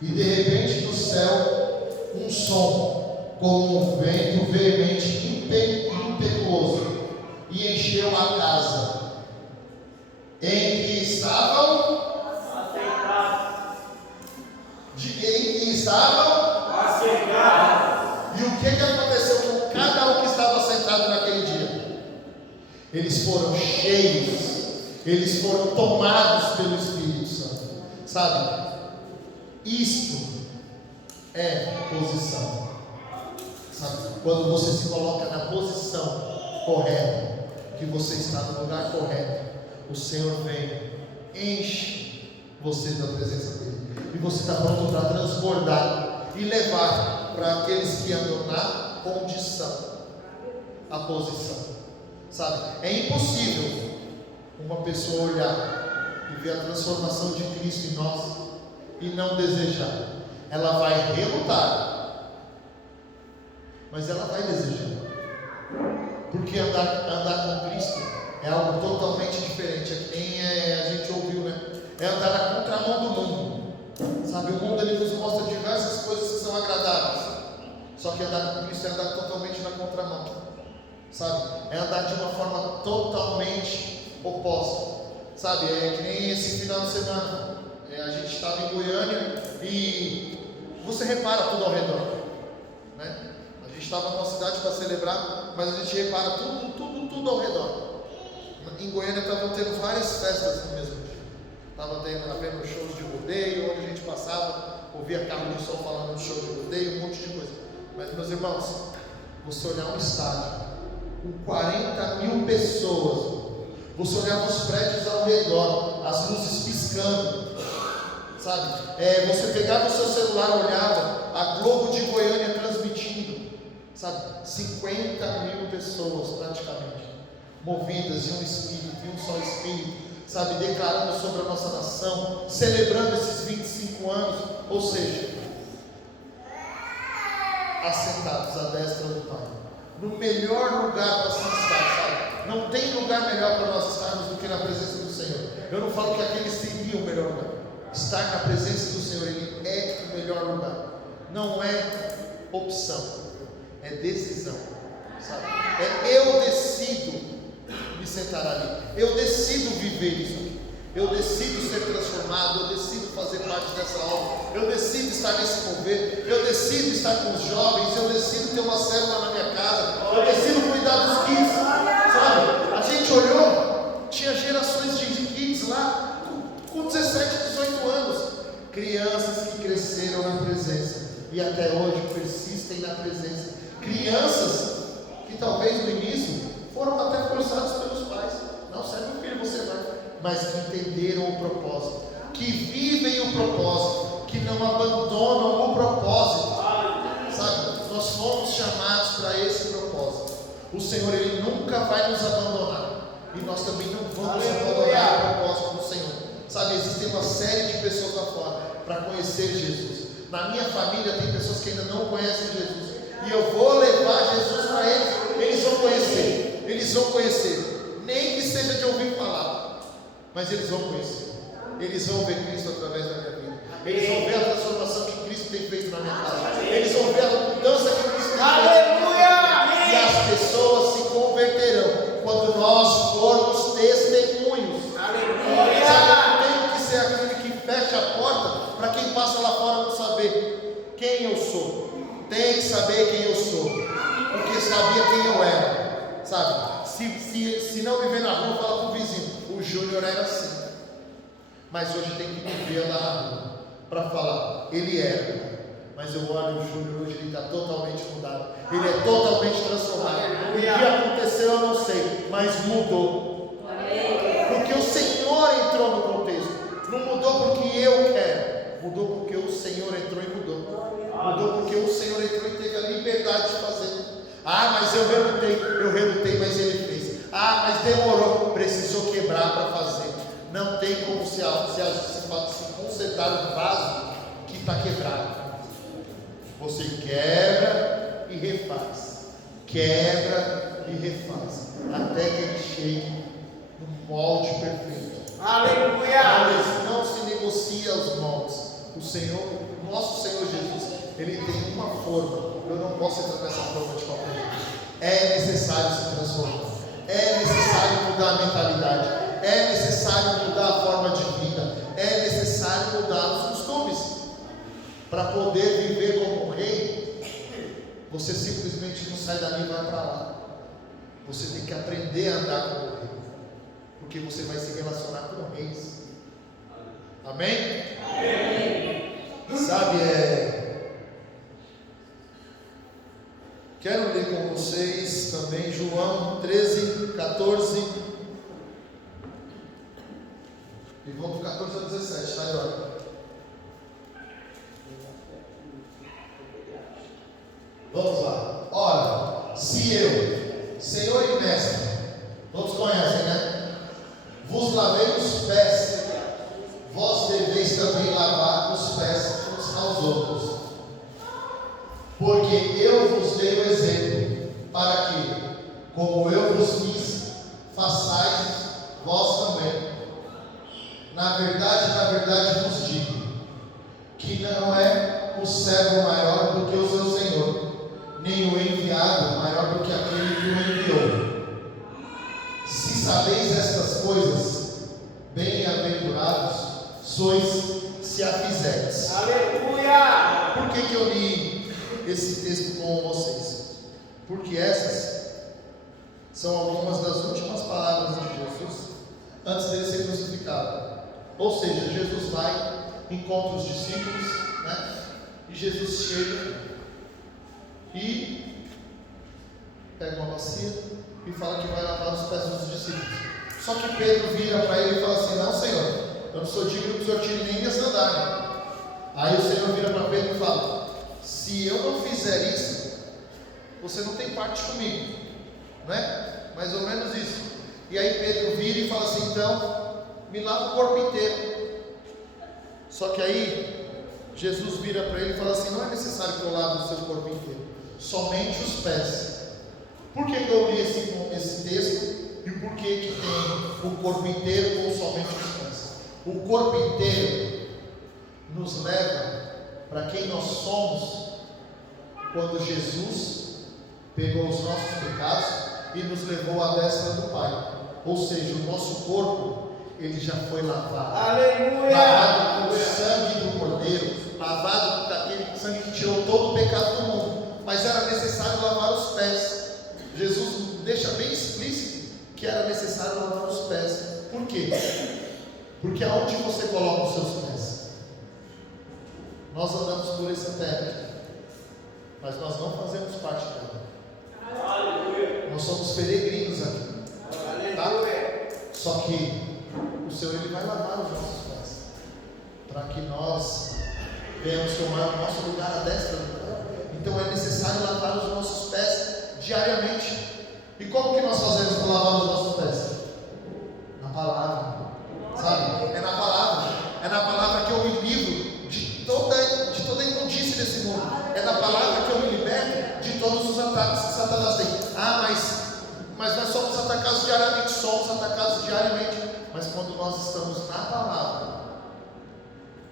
E de repente do céu um som, como um vento veemente impetuoso, e encheu a casa em que estavam Assentados. em que estavam Assentados. E o que aconteceu com cada um que estava sentado naquele dia? Eles foram cheios, eles foram tomados pelo Espírito Santo, sabe? Isto é posição, sabe? Quando você se coloca na posição correta, que você está no lugar correto, o Senhor vem, enche você da presença dele, e você está pronto para transbordar e levar para aqueles que andam na condição, a posição, sabe? É impossível uma pessoa olhar e ver a transformação de Cristo em nós e não desejar. Ela vai relutar, mas ela vai desejar, porque andar com Cristo é algo totalmente diferente. É que nem a gente ouviu, né? É andar na contramão do mundo, sabe? O mundo ele nos mostra diversas coisas que são agradáveis, só que andar com Cristo é andar totalmente na contramão, sabe? É andar de uma forma totalmente oposta, sabe? É que nem esse final de semana, a gente estava em Goiânia e você repara tudo ao redor, né? A gente estava numa cidade para celebrar, mas a gente repara tudo ao redor. Em Goiânia estavam tendo várias festas no mesmo dia. Estava havendo shows de rodeio, onde a gente passava, ouvia carro de som falando de show de rodeio, um monte de coisa. Mas, meus irmãos, você olhar um estádio com 40 mil pessoas, você olhar os prédios ao redor, as luzes piscando, sabe? Você pegava o seu celular, olhava a Globo de Goiânia transmitindo, sabe? 50 mil pessoas praticamente, movidas de um espírito, de um só espírito, sabe? Declarando sobre a nossa nação, celebrando esses 25 anos, ou seja, assentados à destra do Pai, no melhor lugar para se estar, sabe? Não tem lugar melhor para nós estarmos do que na presença do Senhor. Eu não falo que aquele seria o melhor lugar. Estar na presença do Senhor, Ele é o melhor lugar. Não é opção, é decisão, sabe? Eu decido me sentar ali, eu decido viver isso aqui, eu decido ser transformado, eu decido fazer parte dessa obra, eu decido estar nesse mover, eu decido estar com os jovens, eu decido ter uma célula na minha casa, eu decido cuidar dos kids, sabe? A gente olhou, tinha gerações de kids lá, com 17, 18 anos, crianças que cresceram na presença, e até hoje persistem na presença, crianças que talvez no início foram até forçados pelos pais, não, sai meu filho, você vai, mas que entenderam o propósito, que vivem o propósito, que não abandonam o propósito, sabe? Nós fomos chamados para esse propósito. O Senhor, Ele nunca vai nos abandonar, e nós também não vamos abandonar o propósito do Senhor, sabe? Existem uma série de pessoas lá fora para conhecer Jesus. Na minha família tem pessoas que ainda não conhecem Jesus, e eu vou levar Jesus para eles. Eles vão conhecer, nem que seja de ouvir falar, mas eles vão conhecer, eles vão ver Cristo através da minha vida, eles vão ver a transformação que Cristo tem feito na minha casa, eles vão ver a mudança que Cristo tem feito, e as pessoas se converterão quando nós formos testemunhos. Sabe, não tem que ser aquele que fecha a porta para quem passa lá fora não saber quem eu sou. Tem que saber quem eu sou, porque sabia quem eu era, sabe? Se não viver na rua, fala pro vizinho, o Júnior era assim, mas hoje tem que viver lá na rua, para falar, ele era, mas eu olho o Júnior hoje, ele está totalmente mudado, ele é totalmente transformado. O que aconteceu eu não sei, mas mudou, porque o Senhor entrou no contexto, não mudou porque eu quero, mudou porque o Senhor entrou e mudou. Mudou porque o Senhor entrou e teve a liberdade de fazer. Mas eu relutei, mas Ele fez. Mas demorou, precisou quebrar para fazer. Não tem como se consertar um vaso que está quebrado. Você quebra e refaz, quebra e refaz, até que ele chegue no molde perfeito. Aleluia! Mas não se negocia os moldes. O Senhor, nosso Senhor Jesus, Ele tem uma forma. Eu não posso entrar nessa forma de qualquer jeito. É necessário se transformar, é necessário mudar a mentalidade, é necessário mudar a forma de vida, é necessário mudar os costumes. Para poder viver como um rei, você simplesmente não sai dali e vai para lá. Você tem que aprender a andar como um rei, porque você vai se relacionar com reis. Amém? Amém. Sabe, quero ler com vocês também João 13, 14 e vamos do 14 a 17, tá aí, olha. Vamos lá. Ora, se eu, Senhor e Mestre, todos conhecem, né? Vos lavei os pés, vós deveis também lavar os pés uns aos outros. Porque eu vos dei o exemplo, para que, como eu vos fiz, façais vós também. Na verdade vos digo, que não é o servo maior do que o seu Senhor, nem o enviado maior do que aquele que o enviou. Se sabeis estas coisas, bem-aventurados sois se a fizerdes. Aleluia! Por que eu li esse texto com vocês? Porque essas são algumas das últimas palavras de Jesus antes dele ser crucificado. Ou seja, Jesus vai, encontra os discípulos, né? E Jesus chega e pega uma bacia e fala que vai lavar os pés dos discípulos. Só que Pedro vira para ele e fala assim: não, Senhor, eu não sou digno que o Senhor tire nem minha sandália. Aí o Senhor vira para Pedro e fala: se eu não fizer isso, você não tem parte comigo, não é? Mais ou menos isso. E aí Pedro vira e fala assim: então, me lava o corpo inteiro. Só que aí Jesus vira para ele e fala assim: não é necessário que eu lave o seu corpo inteiro, somente os pés. Por que eu li esse texto? E por que tem o corpo inteiro ou somente os pés? O corpo inteiro nos leva para quem nós somos quando Jesus pegou os nossos pecados e nos levou à destra do Pai. Ou seja, o nosso corpo, ele já foi lavado. Aleluia! Lavado com o sangue do Cordeiro, lavado com aquele sangue que tirou todo o pecado do mundo. Mas era necessário lavar os pés. Jesus deixa bem explícito que era necessário lavar os pés. Por quê? Porque aonde você coloca os seus pés? Nós andamos por essa terra, mas nós não fazemos parte dela. Aleluia. Nós somos peregrinos aqui. Tá? Só que o Senhor, ele vai lavar os nossos pés, para que nós venhamos tomar o nosso lugar à destra do Pai. Então é necessário lavar os nossos pés diariamente. E como que nós fazemos para lavar os nossos pés? Na palavra, sabe? É na palavra. É na palavra que eu me livro de toda a imundície desse mundo. É na palavra que eu me liberto de todos os ataques que Satanás tem. Mas nós somos atacados diariamente. Mas quando nós estamos na palavra,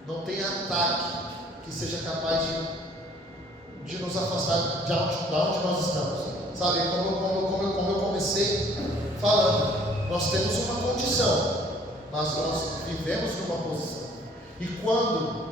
não tem ataque que seja capaz de nos afastar de onde nós estamos. Sabe, como eu comecei falando, nós temos uma condição, mas nós vivemos numa posição. E quando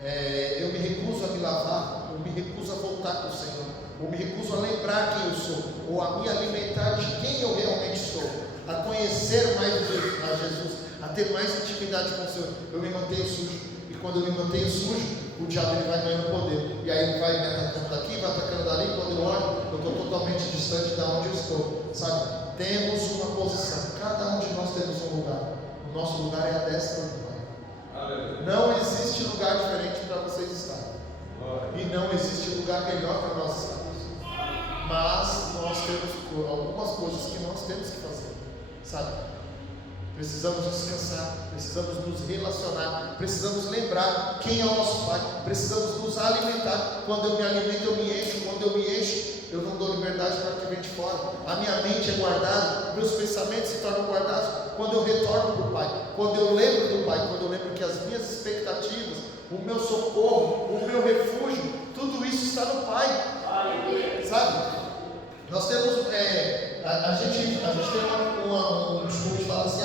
eu me recuso a me lavar, eu me recuso a voltar para o Senhor, ou me recuso a lembrar quem eu sou, ou a me alimentar de quem eu realmente sou, a conhecer mais a Jesus, a ter mais intimidade com o Senhor, eu me mantenho sujo. E quando eu me mantenho sujo, o diabo ele vai ganhando poder. E aí ele vai me atacando daqui, vai atacando dali. Quando eu olho, eu estou totalmente distante de onde eu estou. Sabe? Temos uma posição. Cada um de nós temos um lugar. O nosso lugar é a destra do Pai. Não existe lugar diferente para vocês estarem. E não existe lugar melhor para nós estarmos. Mas nós temos algumas coisas que nós temos que fazer. Sabe? Precisamos descansar, precisamos nos relacionar, precisamos lembrar quem é o nosso Pai, precisamos nos alimentar. Quando eu me alimento, eu me encho. Quando eu me encho, eu não dou liberdade para que vem de fora. A minha mente é guardada, meus pensamentos se tornam guardados quando eu retorno para o Pai, quando eu lembro do Pai, quando eu lembro que as minhas expectativas, o meu socorro, o meu refúgio, tudo isso está no Pai. Sabe? Nós temos, a gente tem um discurso que fala assim: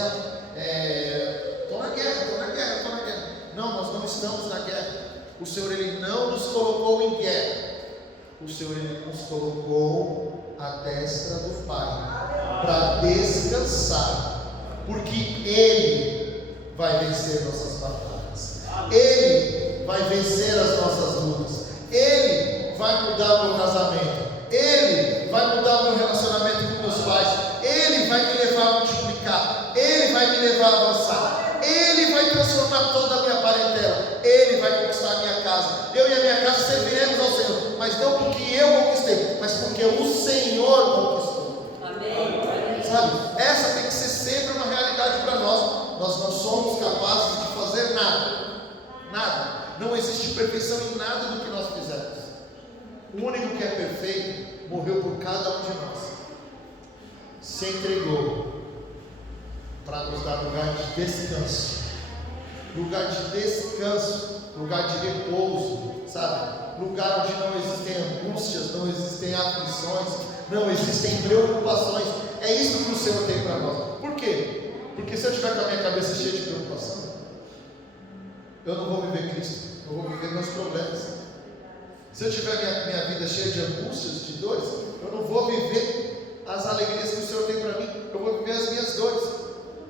estou na guerra. Não, nós não estamos na guerra. O Senhor, ele não nos colocou em guerra. O Senhor, ele nos colocou à destra do Pai, para descansar, porque Ele vai vencer nossas batalhas, Ele vai vencer as nossas lutas, Ele vai mudar o meu casamento, Ele vai mudar o meu relacionamento com meus pais, Ele vai me levar a multiplicar, Ele vai me levar a avançar, Ele vai transformar toda a minha parentela, Ele vai conquistar a minha casa. Eu e a minha casa serviremos ao Senhor, mas não porque eu conquistei, mas porque o Senhor conquistou. Amém. Sabe? Essa tem que ser sempre uma realidade para nós. Nós não somos capazes de fazer nada. Não existe perfeição em nada do que nós fizemos. O único que é perfeito morreu por cada um de nós, se entregou para nos dar lugar de descanso, lugar de repouso, sabe? Lugar onde não existem angústias, não existem aflições, não existem preocupações. É isso que o Senhor tem para nós. Por quê? Porque se eu tiver com a minha cabeça cheia de preocupação, eu não vou viver Cristo, eu vou viver meus problemas. Se eu tiver minha vida cheia de angústias, de dores, eu não vou viver as alegrias que o Senhor tem para mim, eu vou viver as minhas dores.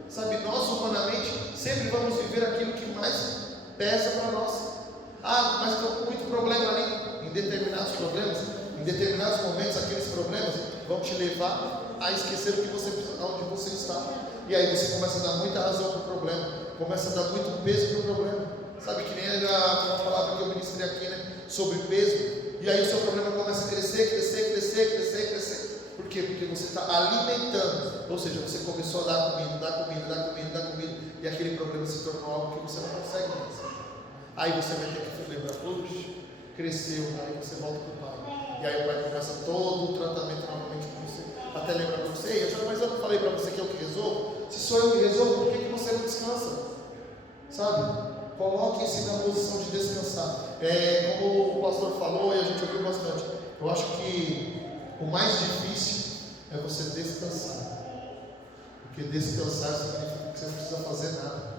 Sabe, nós humanamente sempre vamos viver aquilo que mais pesa para nós. Mas estou com muito problema ali. determinados problemas, em determinados momentos, aqueles problemas vão te levar a esquecer o que você precisa, onde você está. E aí você começa a dar muita razão para o problema, começa a dar muito peso para o problema. Sabe que nem uma palavra que eu ministrei aqui, né? Sobre peso. E aí o seu problema começa a crescer. Por quê? Porque você está alimentando. Ou seja, você começou a dar comida. E aquele problema se tornou algo que você não consegue mais. Aí você vai ter que lembrar, puxa, cresceu. Aí você volta para o pai. E aí o pai começa todo o tratamento novamente com você. Até lembrar para você, mas eu não falei para você que eu que resolvo? Se sou eu que resolvo, por que você não descansa? Sabe? Coloque-se na posição de descansar. Como o pastor falou e a gente ouviu bastante, eu acho que o mais difícil é você descansar. Porque descansar significa que você não precisa fazer nada.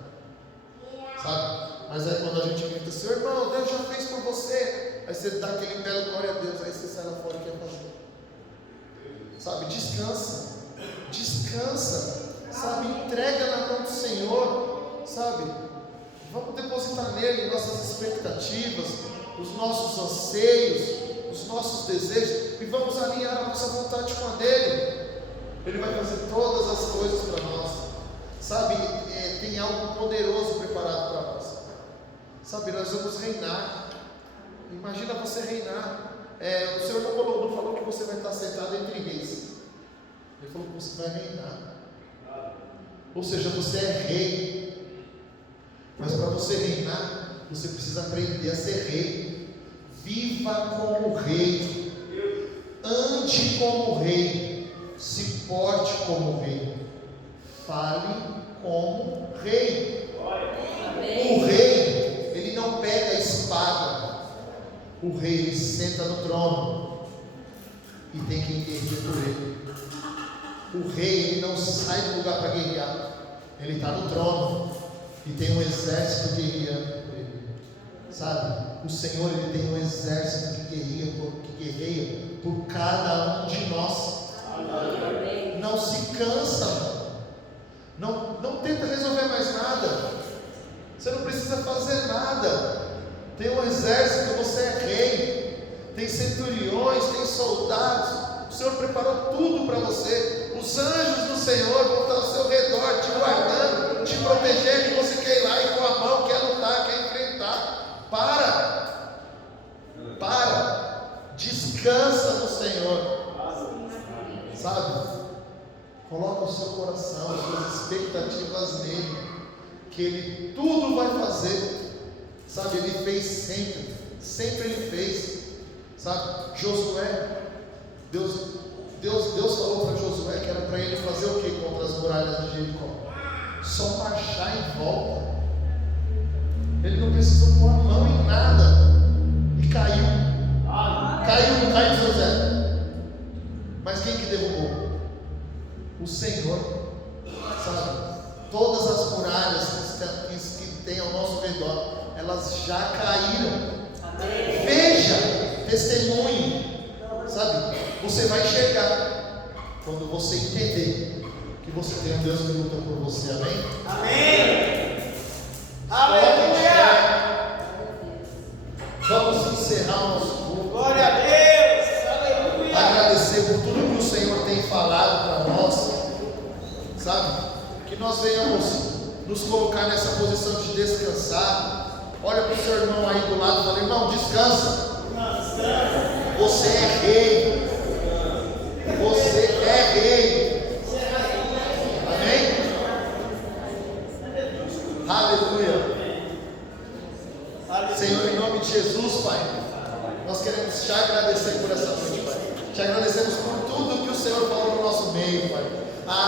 Sabe? Mas aí quando a gente grita, Senhor irmão, Deus já fez por você. Aí você dá aquele belo glória a Deus, aí você sai lá fora e quer fazer. Sabe? Descansa. Sabe? Entrega na mão do Senhor. Sabe? Vamos depositar nele nossas expectativas, os nossos anseios, os nossos desejos, e vamos alinhar a nossa vontade com a dele. Ele vai fazer todas as coisas para nós. Sabe, tem algo poderoso preparado para nós. Sabe, nós vamos reinar. Imagina você reinar. O Senhor não falou que você vai estar sentado entre reis. Ele falou que você vai reinar. Ou seja, você é rei. Mas para você reinar, você precisa aprender a ser rei. Viva como rei. Ande como rei. Se porte como rei. Fale como rei. O rei, ele não pega a espada. O rei, ele senta no trono. E tem quem guerreia por ele. O rei, ele não sai do lugar para guerrear. Ele está no trono. E tem um exército guerreando por ele. Sabe? O Senhor, ele tem um exército que guerreia por cada um de nós. Amém. Não se cansa. Não tenta resolver mais nada. Você não precisa fazer nada. Tem um exército, você é rei. Tem centuriões, tem soldados. O Senhor preparou tudo para você. Os anjos do Senhor vão estar ao seu redor, te guardando, te protegendo. E você quer ir lá e com a mão quer lutar, quer enfrentar. Para. Descansa no Senhor. Sabe? Coloca o seu coração, as suas expectativas nele, que ele tudo vai fazer. Sabe? Ele fez sempre ele fez. Sabe? Josué, Deus falou para Josué que era para ele fazer o que contra as muralhas de Jericó? Só marchar em volta. Ele não precisou pôr a mão em nada. E caiu. Não caiu, José. Mas quem que derrubou? O Senhor. Sabe? Todas as muralhas que tem ao nosso redor, elas já caíram. Veja, testemunhe. Sabe? Você vai enxergar quando você entender que você tem um Deus que luta por você. Amém? Amém. Aleluia. Vamos encerrar o nosso culto. Glória a Deus. Aleluia. Agradecer por tudo que o Senhor tem falado para nós. Sabe? Que nós venhamos nos colocar nessa posição de descansar. Olha para o seu irmão aí do lado e fala: irmão, descansa. Você é rei. Você é rei. Amém? Aleluia. Senhor, em nome de Jesus, Pai, nós queremos te agradecer por essa noite, Pai. Te agradecemos por tudo que o Senhor falou no nosso meio, Pai.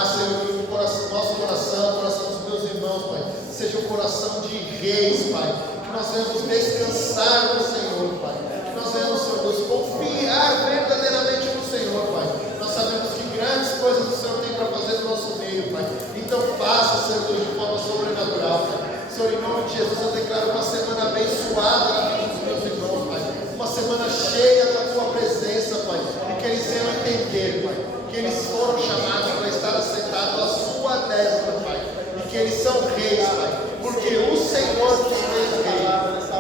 Senhor, que o nosso coração, o coração dos meus irmãos, Pai, seja o coração de reis, Pai. Que nós venhamos descansar no Senhor, Pai. Que nós venhamos, Senhor Deus, confiar verdadeiramente no Senhor, Pai. Nós sabemos que grandes coisas o Senhor tem para fazer no nosso meio, Pai. Então faça, Senhor Deus, de forma sobrenatural, Pai. Senhor, em nome de Jesus, eu declaro uma semana abençoada na vida dos meus irmãos, Pai. Uma semana cheia da Tua presença, Pai. E que eles venham entender, Pai, que eles foram chamados para estar assentados à Sua destra, Pai. E que eles são reis, Pai. Porque o Senhor te fez rei.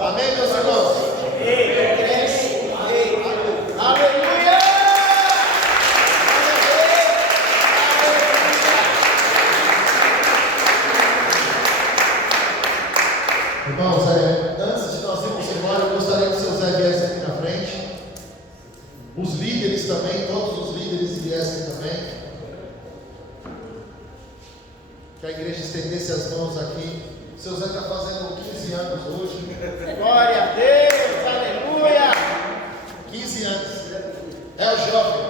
Amém, meus irmãos? que a igreja estendesse as mãos aqui. O seu Zé está fazendo 15 anos hoje. Glória a Deus, aleluia. 15 anos. É o jovem.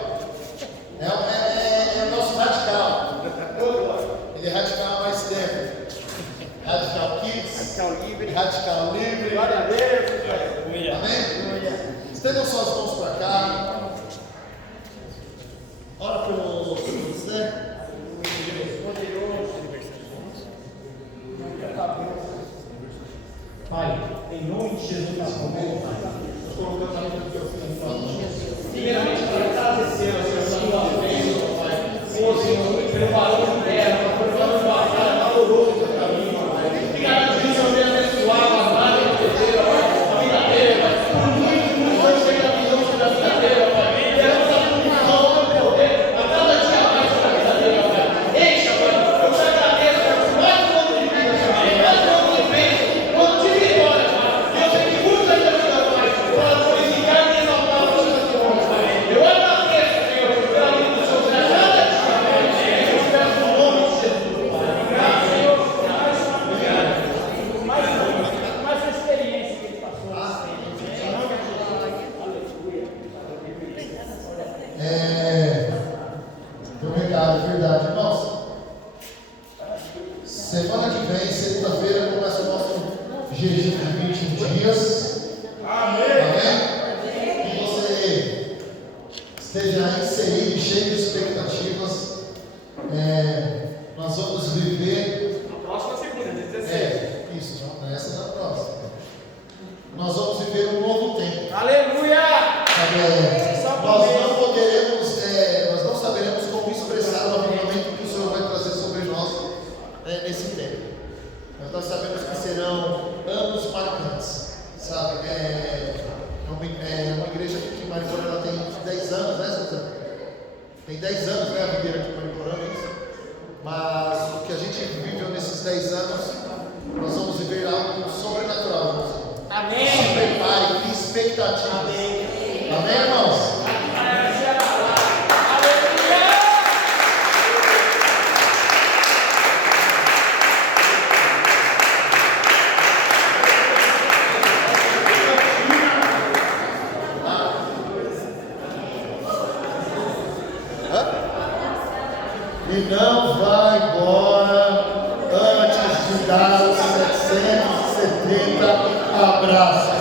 É o nosso radical. Ele é radical há mais tempo. Radical Kids. Radical livre. Radical livre. Glória a Deus. Amém? Estendam suas mãos para cá. Ora pelo Zé. Pai, em nome de Jesus, nós colocamos a vida do teu filho. Primeiramente, para agradecer a sua bênção, Pai. Senhor, pelo valor de terra, pelo valor de batalha, valoroso do caminho, Pai. Obrigado, Senhor, por abençoar a amada e proteger, Pai, a vida dele, Pai. Por muito que o Senhor chega a visão sobre a vida dele, Pai. Derrama a comunhão do teu poder, a cada dia mais sobre a vida dele, Pai. Encha, Pai. Eu te agradeço, Pai, mais um ano de vida, mais um ano de bênção, um ano de vitória, Pai. Eu sei que muita gente, Pai, para glorificar e exaltar o teu nome, Pai. Eu agradeço, Senhor, pela vida do Senhor, cada dia mais. Eu peço no nome de Jesus, Pai. Obrigado, Senhor. Mais uma experiência que ele passou. Tem um recado, verdade, irmãos. Semana que vem, segunda-feira, começa o nosso jejum de 21 dias. Amém? Que você esteja inserido e cheio de expectativas. Nós vamos viver. A próxima segunda, 16. Isso, não, essa é a próxima. Nós vamos viver um novo tempo. Aleluia. Nós não saberemos como expressar o avivamento que o Senhor vai trazer sobre nós nesse tempo. Mas nós sabemos que serão anos marcantes, sabe? É uma igreja aqui em Mariporã, ela tem 10 anos, né, Suzana? Tem 10 anos, né, a videira aqui em Mariporã, é isso? Mas o que a gente viveu nesses 10 anos, nós vamos viver algo sobrenatural, irmãos. Amém. Se prepare, crie expectativas. Amém, irmãos? E não vá embora antes de dar os 770 abraços.